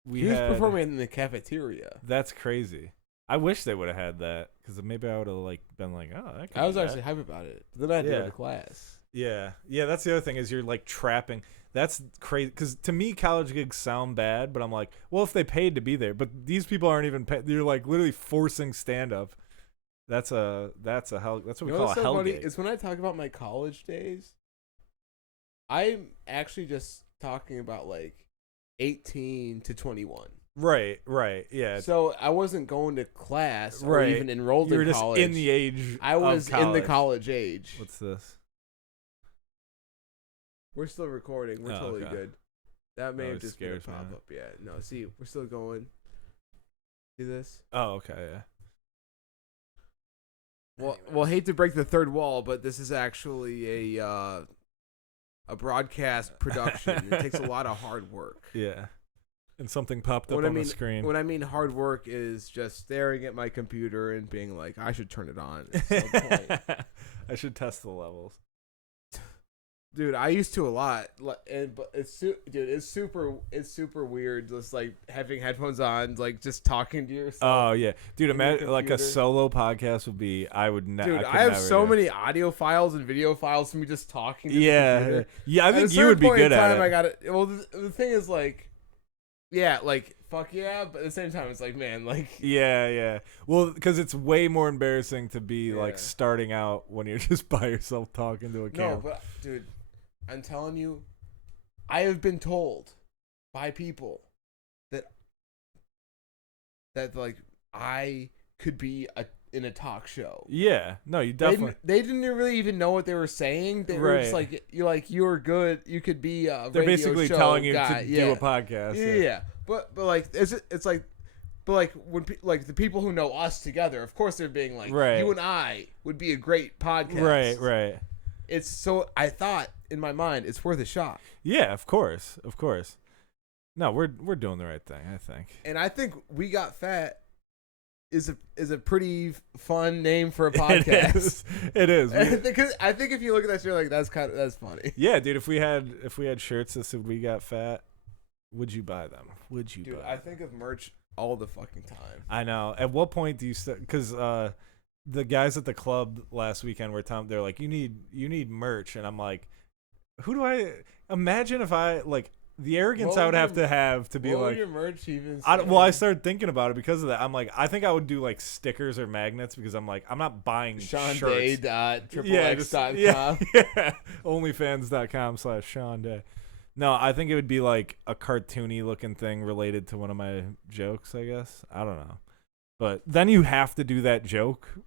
He was performing in the cafeteria. That's crazy. I wish they would have had that because maybe I would have like been like, oh, that could I was actually hype about it. But then I had to go to class. Yeah. That's the other thing is you're like trapping. That's crazy because to me college gigs sound bad, but I'm like, well, if they paid to be there, but these people aren't even paid. You're like literally forcing stand up. That's a hell. That's what we call a hell gig. Is when I talk about my college days, I'm actually just talking about like 18 to 21. Right, yeah. So I wasn't going to class or even enrolled in college. You were just in the age I was in the college age. What's this? We're still recording. We're totally good. That may have just been a pop-up. Yeah. No, see, we're still going. See this? Oh, okay, yeah. Well, hate to break the third wall, but this is actually a broadcast production. It takes a lot of hard work. Yeah. And something popped up on the screen. When I mean hard work is just staring at my computer and being like, I should turn it on at some point. I should test the levels. Dude, I used to a lot, but it's super weird just like having headphones on, like just talking to yourself. Oh yeah, dude, imagine like a solo podcast would be. I would never. Dude, I have so many audio files and video files from me just talking. To the computer. I think you would be good at it. I got it. Well, the thing is like, yeah, like fuck yeah, but at the same time, it's like, man, like yeah. Well, because it's way more embarrassing to be like starting out when you're just by yourself talking to a camera. No, but dude. I'm telling you, I have been told by people that like I could be in a talk show. Yeah, no, you definitely. They didn't really even know what they were saying. They were just like, you were good. You could be a They're radio basically show telling you guy. to do a podcast. Yeah. But like it's like. But like when like the people who know us together, of course they're being like, you and I would be a great podcast. Right. It's so I thought in my mind it's worth a shot. Yeah, of course. No, we're doing the right thing, I think. And I think We Got Fat is a pretty fun name for a podcast. It is. I think if you look at that, you're like, that's funny. Yeah, dude. If we had shirts that said We Got Fat, would you buy them? Dude, I think of merch all the fucking time. I know. At what point do you start? Because the guys at the club last weekend were telling, they're like, you need merch, and I'm like, who do I imagine if I like the arrogance I would have to be like your merch even I started thinking about it because of that. I'm like, I think I would do like stickers or magnets because I'm like, I'm not buying shirts. SeanDay.XXX.com. Yeah. Onlyfans.com/Sean Day. No, I think it would be like a cartoony looking thing related to one of my jokes, I guess. I don't know. But then you have to do that joke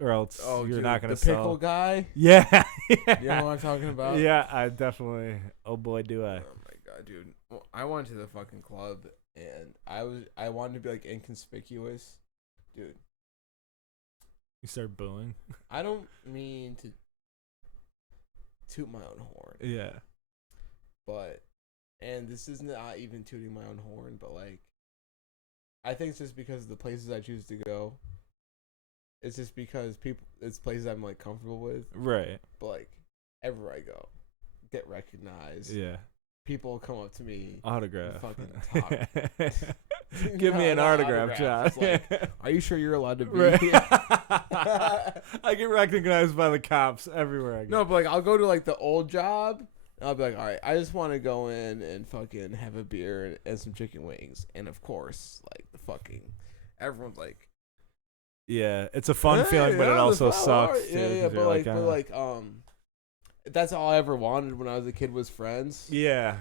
or else you're not gonna the sell. pickle guy. Yeah. You know what I'm talking about? Yeah, I definitely. Oh boy, do I. Oh my god, dude! Well, I went to the fucking club and I wanted to be like inconspicuous, dude. You start booing. I don't mean to toot my own horn. Yeah. But, and this is not even tooting my own horn, but like, I think it's just because of the places I choose to go. It's just because it's places I'm like comfortable with. Right. But like, everywhere I go, get recognized. Yeah. People come up to me. Autograph. Fucking talk. Give me an autograph, John. Like, are you sure you're allowed to be right. here? I get recognized by the cops everywhere I go. No, but like, I'll go to like the old job. And I'll be like, all right, I just want to go in and fucking have a beer and some chicken wings. And of course, like everyone's like, yeah, it's a fun feeling, but it also sucks. Yeah, but that's all I ever wanted when I was a kid was friends. Yeah.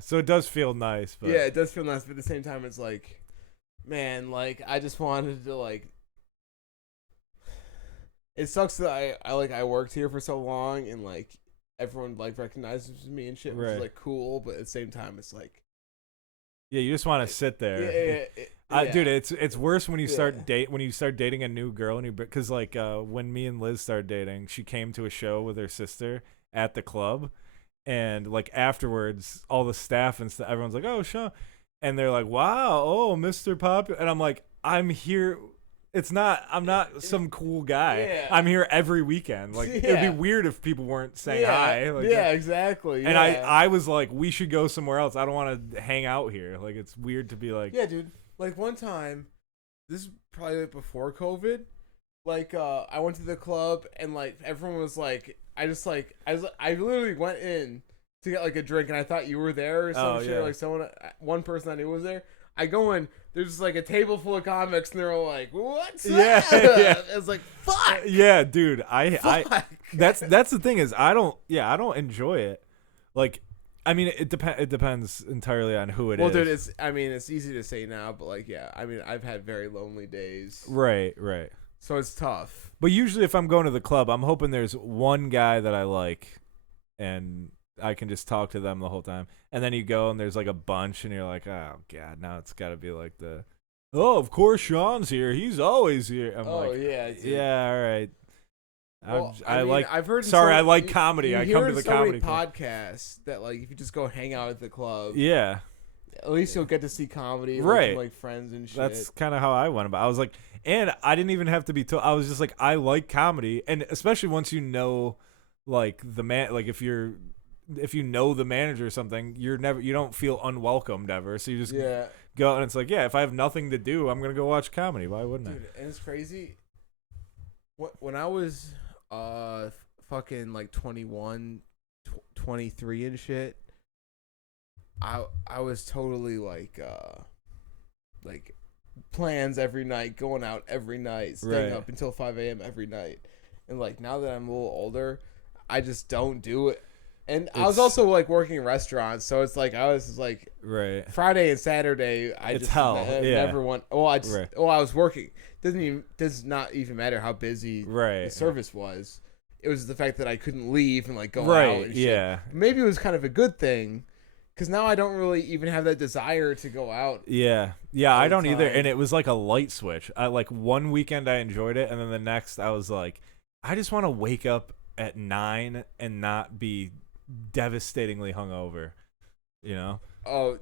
So it does feel nice, but yeah, it does feel nice, but at the same time, it's like, man, like I just wanted to like. It sucks that I worked here for so long and like everyone like recognizes me and shit, which is like cool, but at the same time, it's like. Yeah, you just want to sit there. Yeah. Dude, it's worse when you start dating a new girl and because like when me and Liz started dating, she came to a show with her sister at the club, and like afterwards, all the staff and stuff, everyone's like, "Oh, Sean," and they're like, "Wow, oh, Mr. Popular," and I'm like, "I'm here." I'm not some cool guy. Yeah. I'm here every weekend. Like it'd be weird if people weren't saying hi. Like, exactly. And I was like, we should go somewhere else. I don't want to hang out here. Like it's weird to be like. Yeah, dude. Like one time, this is probably like before COVID. Like I went to the club and like everyone was like, I literally went in to get like a drink and I thought you were there or some shit. Yeah. Like one person I knew was there. I go in, there's just like a table full of comics, and they're all like, "What's that?" Yeah. It's like, "Fuck." Yeah, dude. That's the thing is I don't enjoy it. Like, I mean, it depends entirely on who it is. Well, dude, it's easy to say now, but like, yeah, I mean, I've had very lonely days. Right. So it's tough. But usually, if I'm going to the club, I'm hoping there's one guy that I like, and I can just talk to them the whole time. And then you go and there's like a bunch and you're like, oh god, now it's got to be like of course Sean's here. He's always here. I'm like, yeah, dude. Yeah, all right. Well, I've heard. Sorry, I like comedy. I come to the comedy podcasts that like if you just go hang out at the club. Yeah. At least you'll get to see comedy, right? Like friends and shit. That's kind of how I went about. I was like, and I didn't even have to be told. I was just like, I like comedy, and especially once you know, like the man, like if you know the manager or something, you don't feel unwelcomed ever. So you just go and it's like, yeah, if I have nothing to do, I'm gonna go watch comedy. Why wouldn't I? Dude, and it's crazy. When I was fucking like 21, 23 and shit, I was totally like plans every night, going out every night, staying up until 5 a.m. every night. And like now that I'm a little older, I just don't do it. And I was also like working in restaurants, so it's like I was like Friday and Saturday. Never went. Well, I was working. Does not even matter how busy the service was. It was the fact that I couldn't leave and like go out. And shit. Maybe it was kind of a good thing, because now I don't really even have that desire to go out. Yeah, I don't either. And it was like a light switch. I like one weekend I enjoyed it, and then the next I was like, I just want to wake up at 9 and not be devastatingly hungover, you know? Oh,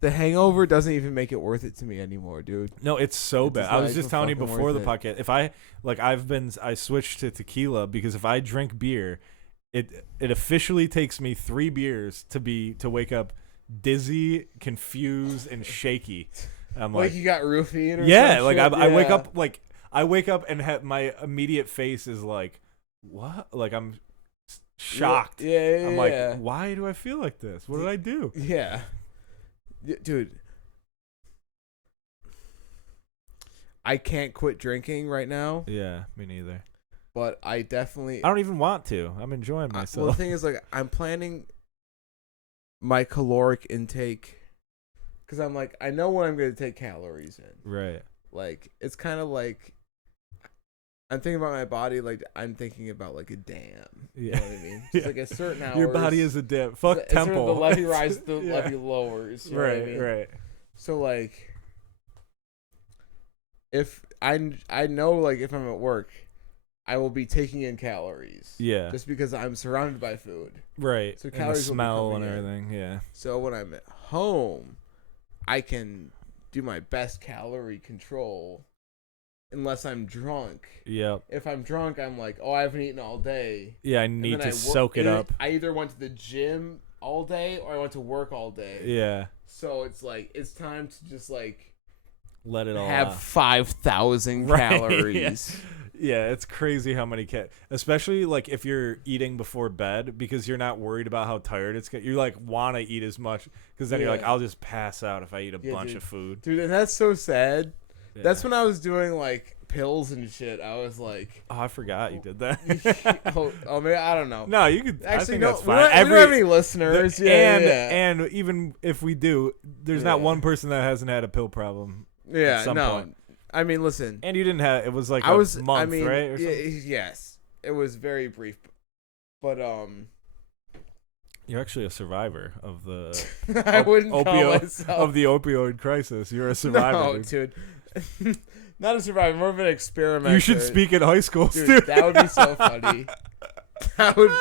the hangover doesn't even make it worth it to me anymore, dude. No, it's so bad. I was just telling you before the podcast, if I switched to tequila, because if I drink beer, it officially takes me 3 beers to wake up dizzy, confused, and shaky. I'm like you got roofied or like I wake up and my immediate face is like, what? Like I'm shocked. I'm like, why do I feel like this? What did I do? Yeah. Dude, I can't quit drinking right now. Yeah, me neither. But I don't even want to. I'm enjoying myself. Well, the thing is, like, I'm planning my caloric intake, because I'm like, I know when I'm going to take calories in. Right. Like, it's kind of like, I'm thinking about my body like I'm thinking about like a dam. Yeah. You know what I mean? Just like a certain hours. Your body is a dam. Fuck temple. Sort of the levy rises, the levy lowers. You know right, what I mean? right. So like, if I know like if I'm at work, I will be taking in calories. Yeah. Just because I'm surrounded by food. Right. So calories and the smell will be and coming everything. in. Yeah. So when I'm at home, I can do my best calorie control. Unless I'm drunk. Yep. If I'm drunk, I'm like, oh, I haven't eaten all day. Yeah, I need to soak it up. I either went to the gym all day or I went to work all day. Yeah. So it's like, it's time to just like let it all have 5,000 calories. Yeah, it's crazy how many especially like if you're eating before bed because you're not worried about how tired it's you like want to eat as much because then you're like, I'll just pass out if I eat a bunch of food. Dude, and that's so sad. Yeah. That's when I was doing like pills and shit. I was like, oh, I forgot you did that. oh, maybe I don't know. No, you could. Actually, I think that's fine. We don't have any listeners. And even if we do, there's not one person that hasn't had a pill problem. Yeah, at some point. I mean, listen. And you didn't have. It was like a month, right? Or yes, it was very brief, but You're actually a survivor of the I wouldn't call myself of the opioid crisis. You're a survivor. No, dude. Not a survivor, more of an experiment. You should speak at high school, dude. That would be so funny. That would,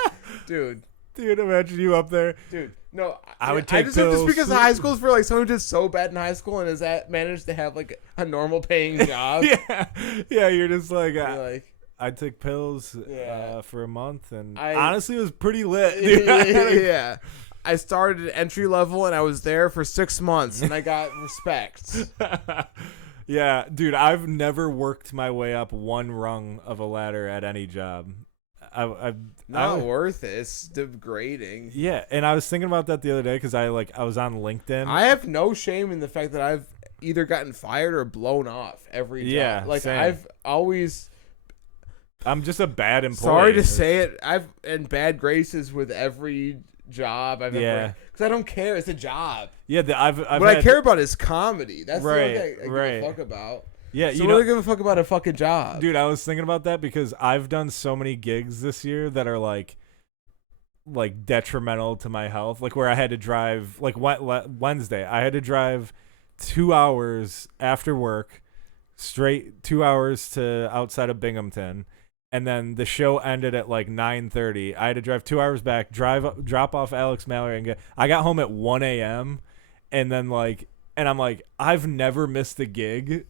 dude. Dude, imagine you up there. Dude, no. I would take pills. Just because high school is for like someone who did so bad in high school and has managed to have like a normal paying job. Yeah. You're just like, like I took pills for a month, and I honestly, it was pretty lit. Dude. Yeah. I started at entry level, and I was there for 6 months, and I got respect. Yeah, dude, I've never worked my way up one rung of a ladder at any job. Not worth it. It's degrading. Yeah, and I was thinking about that the other day because I was on LinkedIn. I have no shame in the fact that I've either gotten fired or blown off every job. Yeah, like same. I've always. I'm just a bad employee. Sorry to say it. I've in bad graces with every job I've ever. Because I don't care. It's a job. Yeah, what I care about is comedy. That's the only thing I give a fuck about. Yeah, so what do I give a fuck about a fucking job? Dude, I was thinking about that because I've done so many gigs this year that are like detrimental to my health. Like where I had to drive, like Wednesday, I had to drive 2 hours after work, straight 2 hours to outside of Binghamton. And then the show ended at like 9:30. I had to drive 2 hours back, drop off Alex Mallory, and I got home at 1 a.m. And then and I'm like, I've never missed a gig,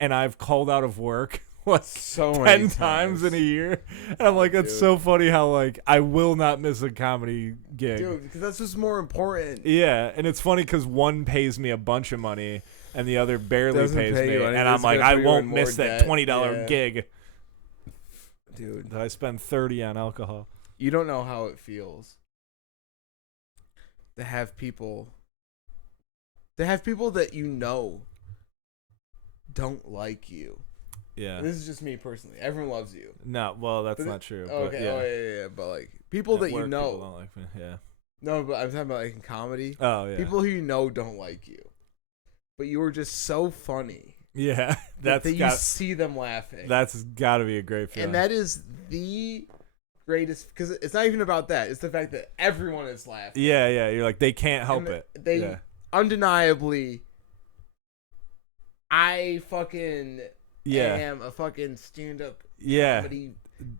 and I've called out of work like so 10 times in a year. And I'm like, that's so funny how I will not miss a comedy gig. Dude, because that's what's more important. Yeah, and it's funny because one pays me a bunch of money, and the other barely pays me. And I'm like, I won't miss that $20 gig. Dude, I spend $30 on alcohol. You don't know how it feels to have people that you know don't like you. Yeah. This is just me personally. Everyone loves you. No, well, that's not true. Okay. Yeah. Yeah. But like people that you know people don't like me. Yeah. No, but I'm talking about like in comedy. Oh yeah. People who you know don't like you, but you were just so funny. Yeah, you see them laughing. That's got to be a great feeling. And that is the greatest, because it's not even about that. It's the fact that everyone is laughing. Yeah. You're like, they can't help it. They undeniably. I fucking am a fucking stand-up comedy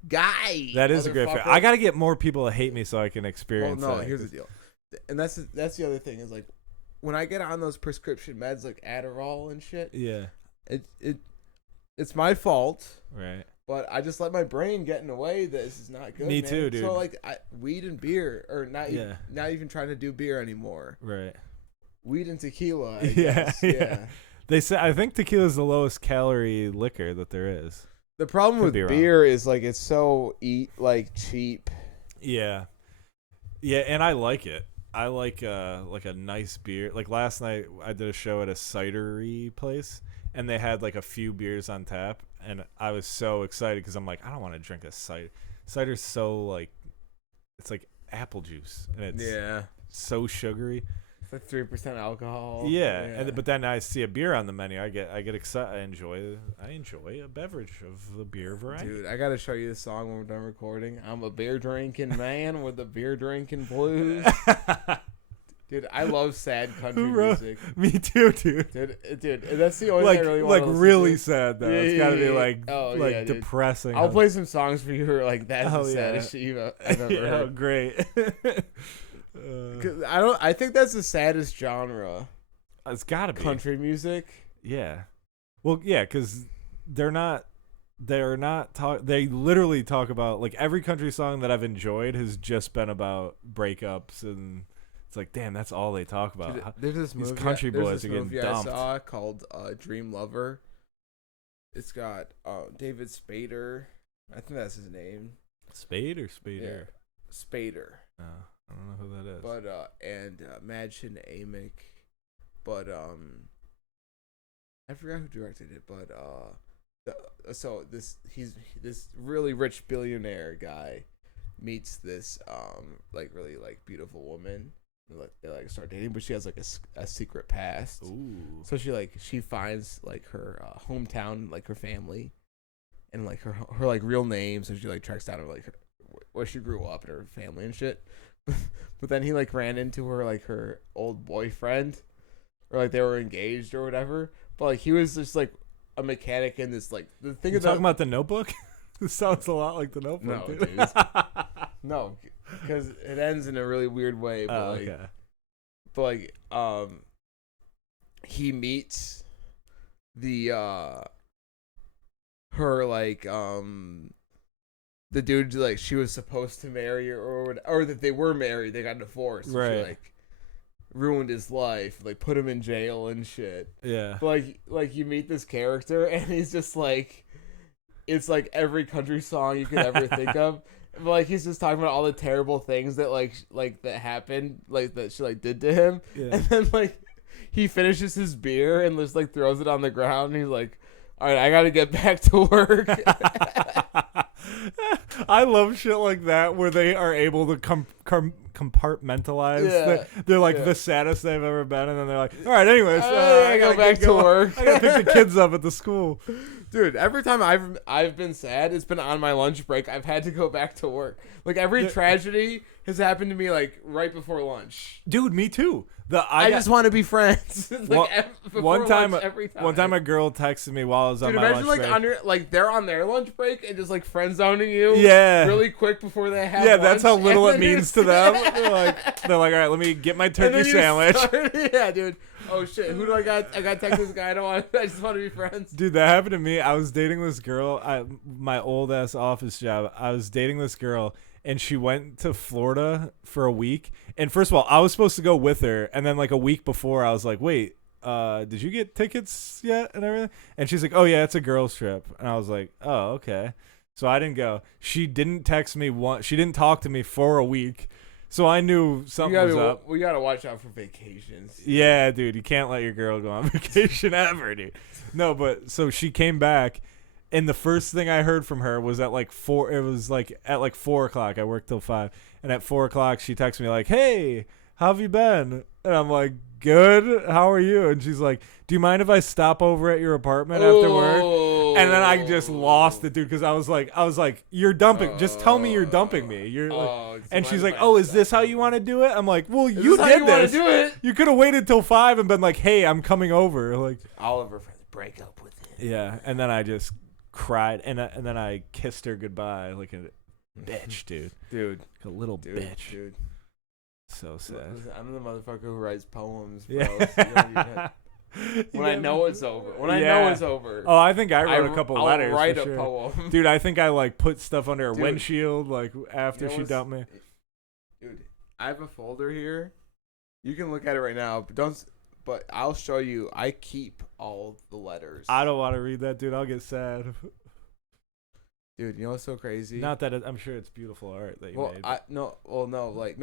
guy. That is a great feeling. I got to get more people to hate me so I can experience that. Here's the deal. And that's the other thing is like, when I get on those prescription meds like Adderall and shit, it's my fault, right? But I just let my brain get in the way that this is not good. Me too, dude. So like, weed and beer, or not even trying to do beer anymore. Right. Weed and tequila. I guess. Yeah. They say I think tequila is the lowest calorie liquor that there is. The problem with beer is like it's so cheap. Yeah, and I like it. I like a nice beer. Like last night, I did a show at a cidery place, and they had like a few beers on tap, and I was so excited because I'm like, I don't want to drink a cider. Cider's so it's like apple juice, and it's so sugary. It's like 3% alcohol. Yeah. But then I see a beer on the menu. I get excited. I enjoy a beverage of the beer variety. Dude, I gotta show you this song when we're done recording. I'm a beer drinking man with the beer drinking blues. Dude, I love sad country music. Me too, dude. Dude, that's the only thing I really want to listen really to. sad though. It's gotta be depressing. I'll play some songs for you who are like that's the saddest shit I've ever heard. Oh, great. I think that's the saddest genre. It's gotta be country music. Yeah. Well, yeah, because they literally talk about like every country song that I've enjoyed has just been about breakups, and it's like, damn, that's all they talk about. Dude, there's this movie, these country boys are getting dumped. I saw called Dream Lover. It's got David Spader. I think that's his name. Spade or Spader? Yeah. Spader. I don't know who that is. But and Madchen Amick. But I forgot who directed it. But this really rich billionaire guy meets this really beautiful woman. They start dating, but she has a secret past. Ooh. So she finds her hometown, her family, and her real name. So she tracks down her where she grew up and her family and shit. But then he ran into her old boyfriend, or they were engaged or whatever. But he was just a mechanic in this the thing. You're talking about The Notebook? This sounds a lot like The Notebook. No, dude. No, because it ends in a really weird way. But he meets the the dude she was supposed to marry or that they were married. They got divorced. Right. She, ruined his life. Like, put him in jail and shit. Yeah. But, you meet this character and he's just it's every country song you could ever think of. But, he's just talking about all the terrible things that that happened, that she did to him. Yeah. And then he finishes his beer and just throws it on the ground and he's like, all right, I gotta get back to work. I love shit like that where they are able to compartmentalize. Yeah. They're the saddest they've ever been, and then they're like, all right, anyways, I gotta go back to work. I gotta pick the kids up at the school. Dude, every time I've been sad, it's been on my lunch break. I've had to go back to work. Every tragedy has happened to me right before lunch. Dude, me too. I just want to be friends. One time every time. One time a girl texted me while I was on my lunch break. Imagine they're on their lunch break and just friend zoning you. Yeah. Really quick before they have. Yeah, lunch, that's how little it means to them. They're like, all right, let me get my turkey sandwich. Yeah, dude. Oh shit, who do I got? I got to text this guy. I just want to be friends. Dude, that happened to me. I was dating this girl at my old ass office job. I was dating this girl, and she went to Florida for a week. And first of all, I was supposed to go with her, and then a week before, I was like, wait, did you get tickets yet and everything? And she's like, oh yeah, it's a girls trip. And I was like, oh, okay. So I didn't go. She didn't text me once. She didn't talk to me for a week. So I knew something was up. We gotta watch out for vacations. Yeah, dude, you can't let your girl go on vacation ever, dude. No, but so she came back, and the first thing I heard from her was at 4. It was at 4 o'clock. I worked till 5, and at 4 o'clock she texted me hey, how have you been? And I'm like, good. How are you? And she's like, do you mind if I stop over at your apartment after work? And then I just lost it, dude, because I was like, you're dumping. Just tell me you're dumping me. And she's like, oh, is this how you want to do it? I'm like, well, you did this. Do it? You could have waited till 5 and been like, hey, I'm coming over. all of her friends break up with him. Yeah, and then I just cried, and then I kissed her goodbye like a bitch, dude. Dude, like a little bitch. Dude. So sad. I'm the motherfucker who writes poems, bro. Yeah. When I know it's over. I know it's over. Oh, I think I wrote a couple letters. I'll write a sure. poem. Dude, I think I put stuff under her windshield after she dumped me. Dude, I have a folder here. You can look at it right now, but I'll show you. I keep all the letters. I don't want to read that, dude. I'll get sad. Dude, you know what's so crazy? Not that I'm sure it's beautiful art that you made. No,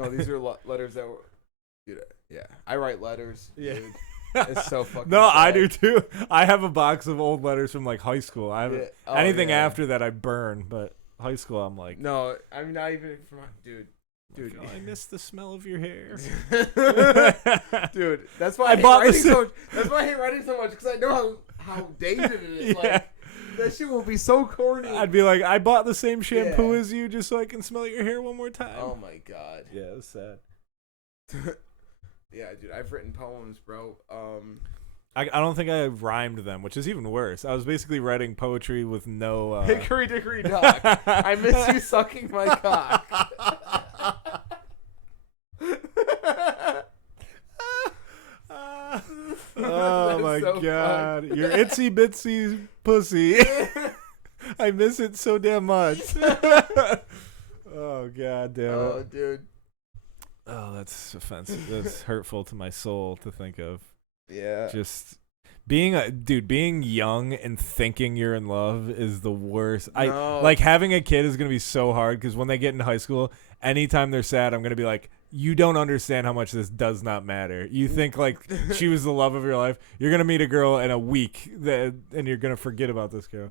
these are letters that were. Dude, yeah, I write letters. Yeah. Dude. It's so fucking No, sad. I do too. I have a box of old letters from high school. I have anything after that I burn, but high school I'm like. No, I mean not even from dude. Dude, like, I miss the smell of your hair. Dude, that's why I hate writing so much. That's why I hate writing so much, because I know how dated it is. Yeah. Like, that shit will be so corny. I'd be like, I bought the same shampoo as you just so I can smell your hair one more time. Oh my god. Yeah, it was sad. Yeah, dude, I've written poems, bro. I don't think I rhymed them, which is even worse. I was basically writing poetry with no... Hickory dickory dock. I miss you sucking my cock. Oh my god. Your itsy bitsy pussy. I miss it so damn much. Oh god damn it. Oh, dude. Oh, that's offensive. That's hurtful to my soul to think of. Yeah. Just being young and thinking you're in love is the worst. No. Like having a kid is going to be so hard because when they get into high school, anytime they're sad, I'm going to be like, you don't understand how much this does not matter. You think like she was the love of your life. You're going to meet a girl in a week and you're going to forget about this girl.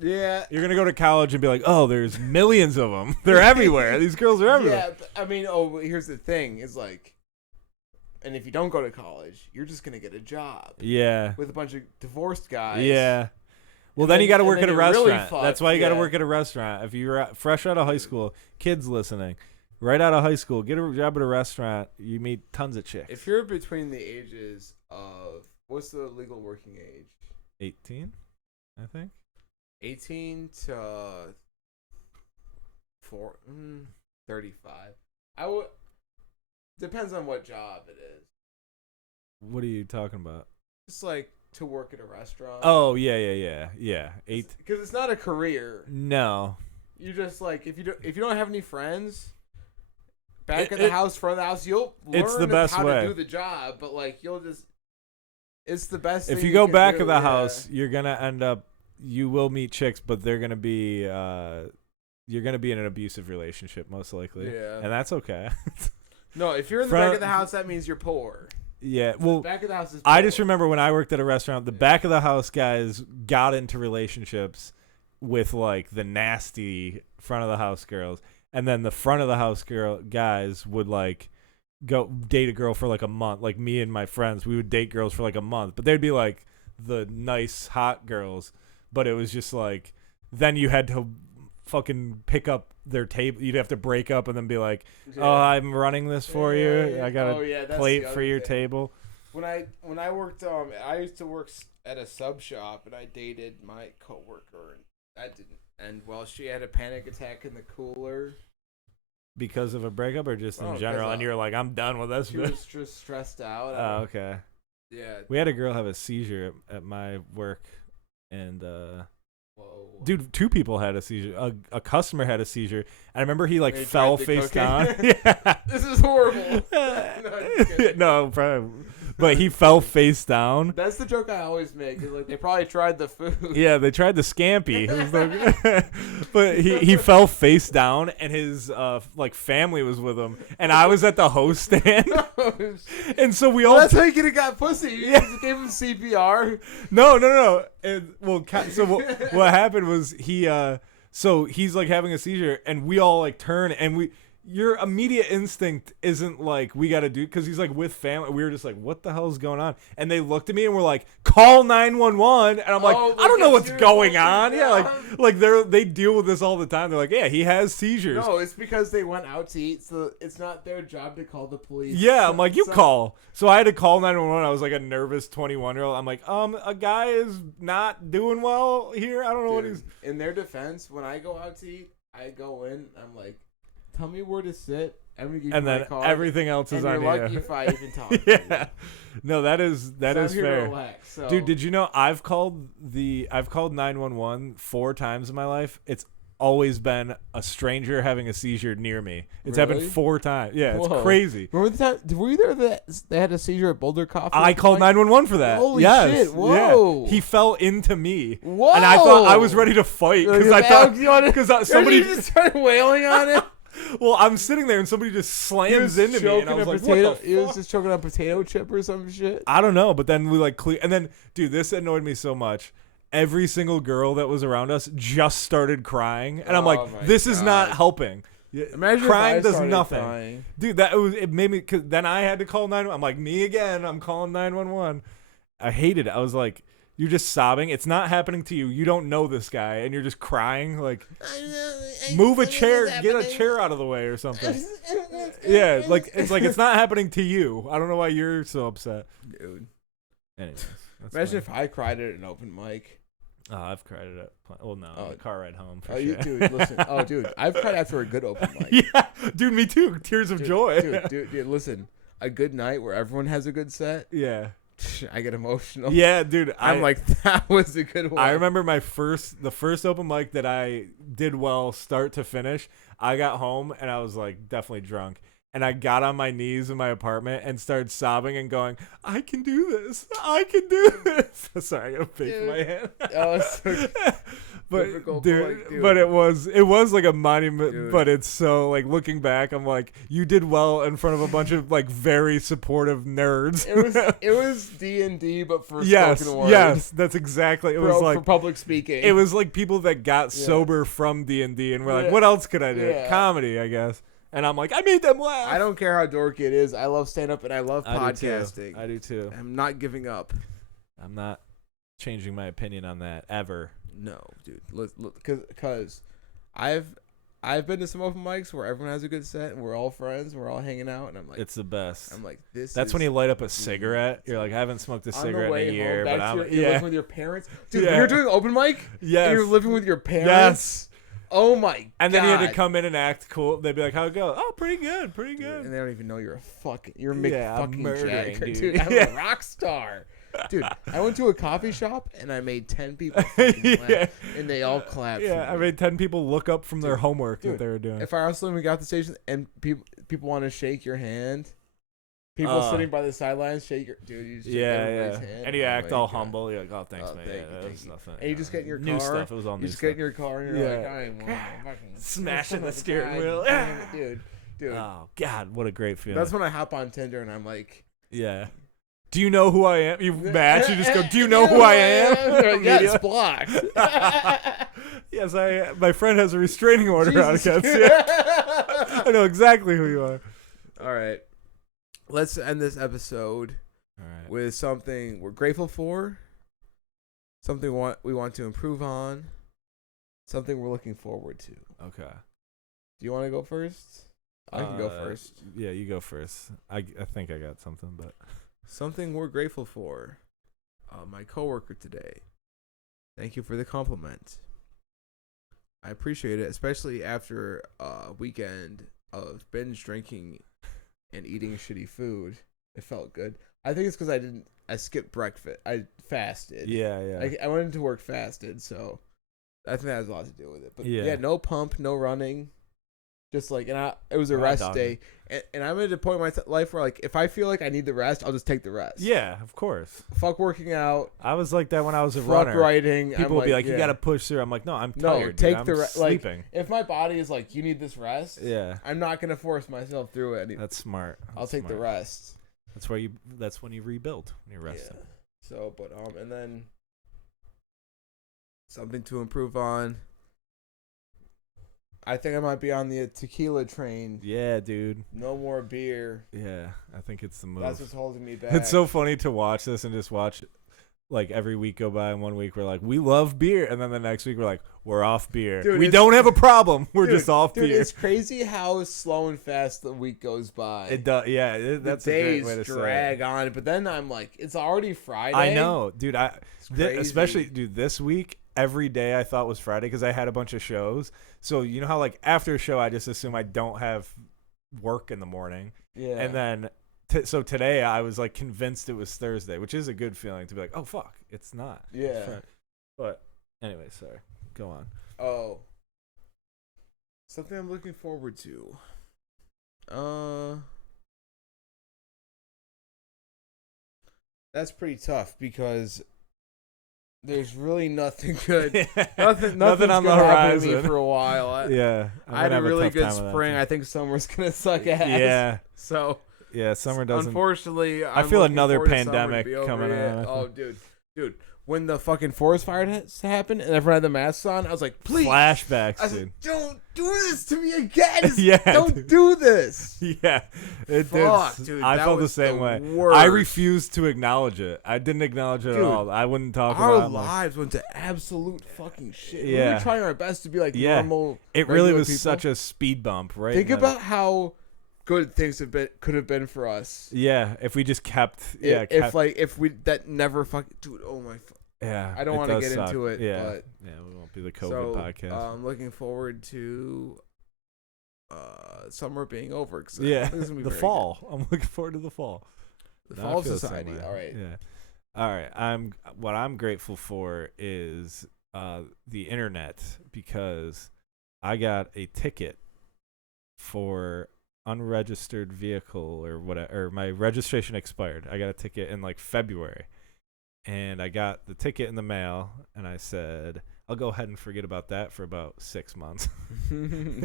Yeah. You're going to go to college and be like, oh, there's millions of them. They're everywhere. These girls are everywhere. Yeah. I mean, here's the thing is like, and if you don't go to college, you're just going to get a job. Yeah. With a bunch of divorced guys. Yeah. Well, then you got to work at a restaurant. Really That's why you got to work at a restaurant. If you're fresh out of high school, kids listening, right out of high school, get a job at a restaurant. You meet tons of chicks. If you're between the ages of, what's the legal working age? 18, I think. 18 to 35. I would. Depends on what job it is. What are you talking about? Just like to work at a restaurant. Oh yeah. Because it's not a career. No. You just like if you don't have any friends, back at the house, front of the house, you'll learn how to do the job. But like you'll just, it's the best. If you go back of the house, you're gonna end up. You will meet chicks, but they're gonna be. You're gonna be in an abusive relationship most likely. Yeah. And that's okay. No, if you're in the back of the house, that means you're poor. Yeah, well, back of the house is poor. I just remember when I worked at a restaurant, the back of the house guys got into relationships with like the nasty front of the house girls, and then the front of the house guys would like go date a girl for like a month. Like me and my friends, we would date girls for like a month, but they'd be like the nice hot girls, but it was just like then you had to fucking pick up their table. You'd have to break up and then be like, "Oh, I'm running this for you. I got a plate for your table." When I worked, I used to work at a sub shop, and I dated my coworker, and I didn't. And well, she had a panic attack in the cooler because of a breakup, or just in general. And you're like, "I'm done with this." She was just stressed out. Oh, okay. Yeah. We had a girl have a seizure at my work, and whoa. Dude, two people had a seizure. A customer had a seizure. I remember he like fell face down. Yeah. This is horrible. No, probably. But he fell face down. That's the joke I always make. Is like they probably tried the food. Yeah, they tried the scampi. But he fell face down, and his like family was with him, and I was at the host stand. And so we all. That's how you could have got pussy. You just gave him CPR. No. And so what happened was so he's like having a seizure, and we all like turn, and your immediate instinct isn't like we got to do, because he's like with family. We were just like, what the hell is going on? And they looked at me and were like, call 911. And I'm like, I don't know what's going on. Yeah, like they deal with this all the time. They're like, yeah, he has seizures. No, it's because they went out to eat, so it's not their job to call the police. Yeah, I'm like, you call. So I had to call 911. I was like a nervous 21-year-old. I'm like, a guy is not doing well here. I don't know what he's. In their defense, when I go out to eat, I go in, I'm like, tell me where to sit. I'm gonna give you my card, everything else is on you. You're lucky if I even talk to you. No, that is fair. Relax, so. Dude, did you know I've called 911 4 times in my life? It's always been a stranger having a seizure near me. It's happened 4 times. Yeah, it's crazy. Remember the time? Were you there that they had a seizure at Boulder Coffee? I called 911 for that. Holy shit! Whoa! Yeah. He fell into me. Whoa! And I thought I was ready to fight because somebody just started wailing on it. Well, I'm sitting there and somebody just slams into me, and I was like, "What the fuck?" He was just choking on a potato chip or some shit. I don't know, but then we like and then, dude, this annoyed me so much. Every single girl that was around us just started crying, and I'm like, "This is not helping." Imagine crying if I does nothing, crying. dude. It made me. Cause then I had to call 911. I'm like, me again. I'm calling 911. I hated it. I was like, you're just sobbing. It's not happening to you. You don't know this guy, and you're just crying. Like, move a chair. Get a chair out of the way or something. Yeah, like it's not happening to you. I don't know why you're so upset, dude. Anyways, imagine if I cried at an open mic. Oh, I've cried at the car ride home. For sure. Dude, listen. Oh, dude, I've cried after a good open mic. Yeah, dude, me too. Tears of joy. Dude, listen. A good night where everyone has a good set. Yeah. I get emotional. Yeah, dude. I'm like, that was a good one. I remember the first open mic that I did well, start to finish. I got home and I was like definitely drunk. And I got on my knees in my apartment and started sobbing and going, I can do this. I can do this. Sorry, I got a paper in my hand. Oh, it's so but dude, but it was like a monument. Dude. But it's so like looking back, I'm like, you did well in front of a bunch of like very supportive nerds. It was D&D, but for spoken word. Yes, that's exactly. It was like for public speaking. It was like people that got sober from D&D and were like, what else could I do? Yeah. Comedy, I guess. And I'm like, I made them laugh. I don't care how dorky it is. I love stand-up and I love podcasting. I do too. I'm not giving up. I'm not changing my opinion on that ever. No, dude. Because I've been to some open mics where everyone has a good set and we're all friends. We're all hanging out. And I'm like, it's the best. I'm like, That's when you light up a cigarette. You're like, I haven't smoked a cigarette in a year. But you're living with your parents. Dude, when you're doing open mic, and you're living with your parents. Yes. Oh my god! And then you had to come in and act cool. They'd be like, "How'd it go?" "Oh, pretty good, pretty good." And they don't even know you're you're Mick fucking Jagger, dude. I'm a rock star, dude. I went to a coffee shop and I made 10 people clap, and they all clapped. Yeah, I made 10 people look up from their homework that they were doing. If I also we got the station and people want to shake your hand. People sitting by the sidelines shake your you shake everybody's hand. And you act all humble. You're like, oh, thanks, man. Thank you. And you just get in your car. New stuff. It was all new stuff. You just get in your car and you're like, I fucking smashing the steering wheel. Dude. Oh, God, what a great feeling. That's when I hop on Tinder and I'm like, yeah. Do you know who I am? You match. You just go, do you know who I am? Yeah, it's blocked. Yes, my friend has a restraining order out against you. I know exactly who you are. All right. Let's end this episode with something we're grateful for, something we want to improve on, something we're looking forward to. Okay. Do you want to go first? I can go first. Yeah, you go first. I think I got something, but something we're grateful for. My coworker today. Thank you for the compliment. I appreciate it, especially after a weekend of binge drinking and eating shitty food. It felt good. I think it's because I skipped breakfast. I fasted. Yeah. I went into work fasted, so I think that has a lot to do with it. But yeah, no pump, no running. Just like, it was a rest day. And I'm at a point in my life where, like, if I feel like I need the rest, I'll just take the rest. Yeah, of course. Fuck working out. I was like that when I was a runner. Fuck writing. People would be like, you got to push through. I'm like, no, I'm tired. Take the rest. Sleeping. Like, if my body is like, you need this rest, I'm not going to force myself through it anymore. That's smart. I'll take the rest. That's when you rebuild, when you're resting. Yeah. So, but, and then something to improve on. I think I might be on the tequila train. Yeah, dude. No more beer. Yeah, I think it's the move. That's what's holding me back. It's so funny to watch this and just watch, like, every week go by, and 1 week we're like, we love beer, and then the next week we're like, we're off beer. Dude, we don't have a problem. We're just off beer. It's crazy how slow and fast the week goes by. It does. Yeah, that's a great way to say it. Days drag on, but then I'm like, it's already Friday. I know, dude. Especially, dude, this week. Every day I thought was Friday because I had a bunch of shows. So you know how like after a show I just assume I don't have work in the morning. Yeah. And then so today I was like convinced it was Thursday, which is a good feeling to be like, oh fuck, it's not. Yeah. But anyway, sorry. Go on. Oh. Something I'm looking forward to. That's pretty tough because there's really nothing good. Nothing on the horizon me for a while. I had a really good spring. I think summer's gonna suck ass. Yeah. So yeah, summer doesn't. Unfortunately, I feel another pandemic coming out. Oh, dude, when the fucking forest fire happened and everyone had the masks on, I was like, please. Flashbacks, I dude. said, don't do this to me again. Yeah, don't dude. do this. Yeah, it Fuck, did. dude, I that felt the was same the way. worst. I refused to acknowledge it. I didn't acknowledge it at Dude, all. I wouldn't talk Our about it. lives went to absolute fucking shit. We Yeah. were trying our best to be like Yeah. normal. It really regular was people. such a speed bump, right? Think And then- about how good things could have been for us. Yeah, if we just kept. If we that never fucking dude. Oh my. Yeah, I don't it want to does get suck. into it. Yeah, But yeah, we won't be the COVID podcast. I'm looking forward to summer being over. Yeah, this is gonna be the very fall. I'm looking forward to the fall. good. The No, I fall of feel the same society. way. All right. Yeah. All right. What I'm grateful for is the internet, because I got a ticket for unregistered vehicle or whatever, or my registration expired. I got a ticket in like February, and I got the ticket in the mail, and I said, I'll go ahead and forget about that for about 6 months.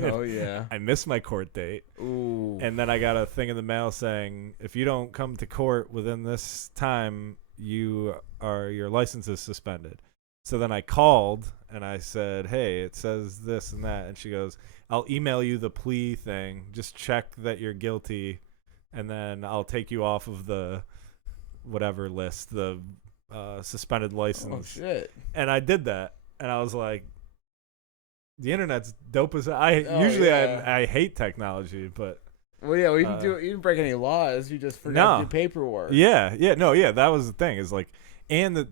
Oh yeah. I missed my court date. Ooh. And then I got a thing in the mail saying, if you don't come to court within this time, your license is suspended. So then I called and I said, hey, it says this and that. And she goes, I'll email you the plea thing. Just check that you're guilty, and then I'll take you off of the whatever list, the suspended license. Oh shit. And I did that. And I was like, the internet's dope as I hate technology, but Well, yeah, we didn't you didn't break any laws. You just forgot to do paperwork. yeah, that was the thing. Is like, and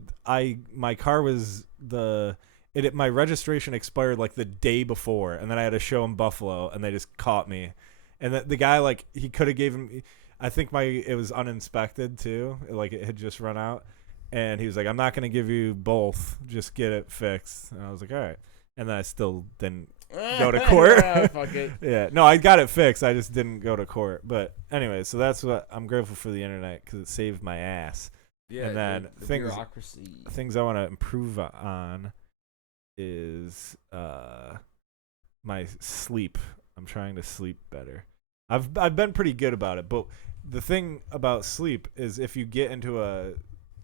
my car was my registration expired like the day before, and then I had a show in Buffalo, and they just caught me, and the guy, like, he could have gave him. I think it was uninspected too, like it had just run out. And he was like, I'm not going to give you both. Just get it fixed. And I was like, all right. And then I still didn't go to court. Yeah, fuck it. Yeah. No, I got it fixed. I just didn't go to court. But anyway, so that's what I'm grateful for, the internet, because it saved my ass. Yeah. And then the bureaucracy. things I want to improve on is my sleep. I'm trying to sleep better. I've been pretty good about it. But the thing about sleep is, if you get into a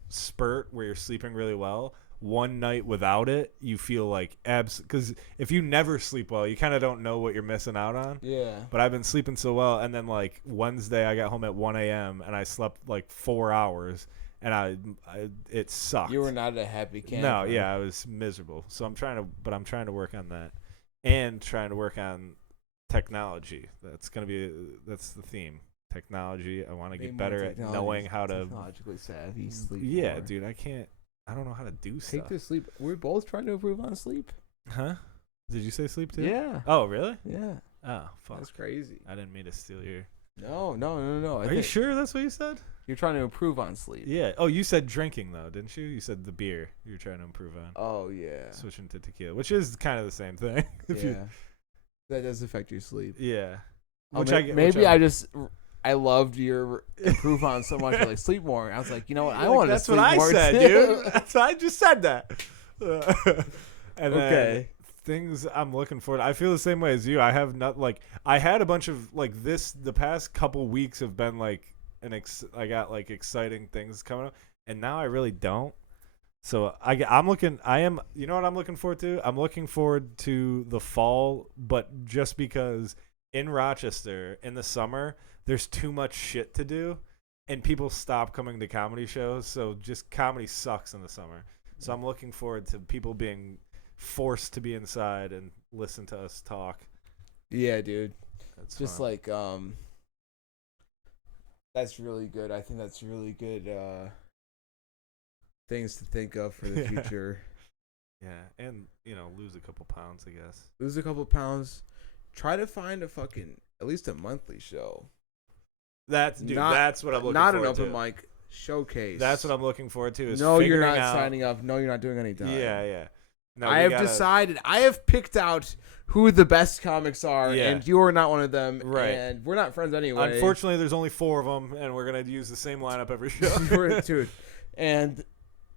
spurt where you're sleeping really well, one night without it, you feel like because if you never sleep well, you kind of don't know what you're missing out on. Yeah. But I've been sleeping so well, and then like Wednesday I got home at 1 a.m. and I slept like 4 hours, and it sucked. You were not a happy camper. No, yeah, I was miserable. So I'm trying to work on that, and trying to work on technology. That's the theme. Technology. I want to get better at knowing how to technologically savvy sleep. Yeah, more. dude, I don't know how to do stuff. Take the sleep. We're both trying to improve on sleep. Huh? Did you say sleep too? Yeah. Oh, really? Yeah. Oh, fuck. That's crazy. I didn't mean to steal your. No. Are you sure that's what you said? You're trying to improve on sleep. Yeah. Oh, you said drinking though, didn't you? You said the beer you're trying to improve on. Oh yeah. Switching to tequila, which is kind of the same thing. That does affect your sleep. Yeah. I loved your improve on so much. Like, sleep more. I was like, you know what? I want to sleep more. That's what I said, too. dude. I just said that. And then okay. Things I'm looking forward to. I feel the same way as you. I have not I had a bunch of the past couple weeks have been like I got like exciting things coming up, and now I really don't. So you know what I'm looking forward to? I'm looking forward to the fall, but just because in Rochester in the summer there's too much shit to do, and people stop coming to comedy shows. So just comedy sucks in the summer. So I'm looking forward to people being forced to be inside and listen to us talk. Yeah, dude. That's just fun. like that's really good. I think that's really good things to think of for the future. Yeah, and lose a couple pounds, I guess. Lose a couple pounds. Try to find at least a monthly show. That's what I'm looking forward to. Not an open mic showcase. That's what I'm looking forward to. Is no, you're not out. signing up. No, you're not doing any time. Yeah. No, I have decided. I have picked out who the best comics are, and you are not one of them. Right. And we're not friends anyway. Unfortunately, there's only 4 of them, and we're gonna use the same lineup every show. Dude, and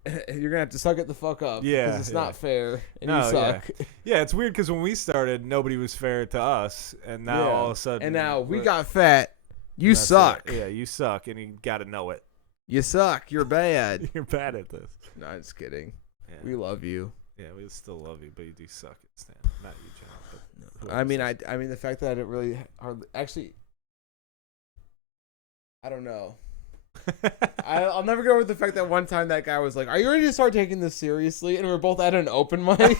you're gonna have to suck it the fuck up. Yeah, because it's not fair, and no, you suck. Yeah, it's weird because when we started, nobody was fair to us, and now all of a sudden, and now we got fat. You suck. Yeah, you suck, and you got to know it. You suck. You're bad. You're bad at this. No, I'm just kidding. Yeah. We love you. Yeah, we still love you, but you do suck at stand. Not you, John. But I mean, the fact that I didn't really actually, I don't know. I'll never get over the fact that one time that guy was like, "Are you ready to start taking this seriously?" And we were both at an open mic.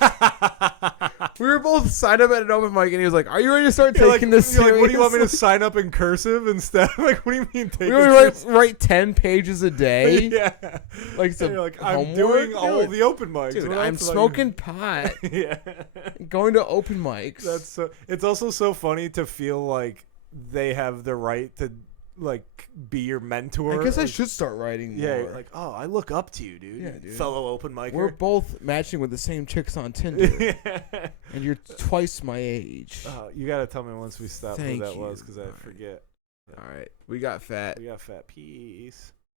We were both signed up at an open mic, and he was like, "Are you ready to start taking this seriously?" Like, what do you want me to sign up in cursive instead? Like, what do you mean? We would write 10 pages a day. Yeah, like some you're like, I'm doing all the open mics. Dude, I'm smoking pot. Yeah, going to open mics. That's so. It's also so funny to feel like they have the right to like be your mentor. I guess I should start writing more. Yeah, like, oh, I look up to you, dude. Yeah, dude. Fellow open micer. We're both matching with the same chicks on Tinder. Yeah. And you're twice my age. You gotta tell me once we stop who that was, because I All right. forget. All right, we got fat. We got fat. Peace.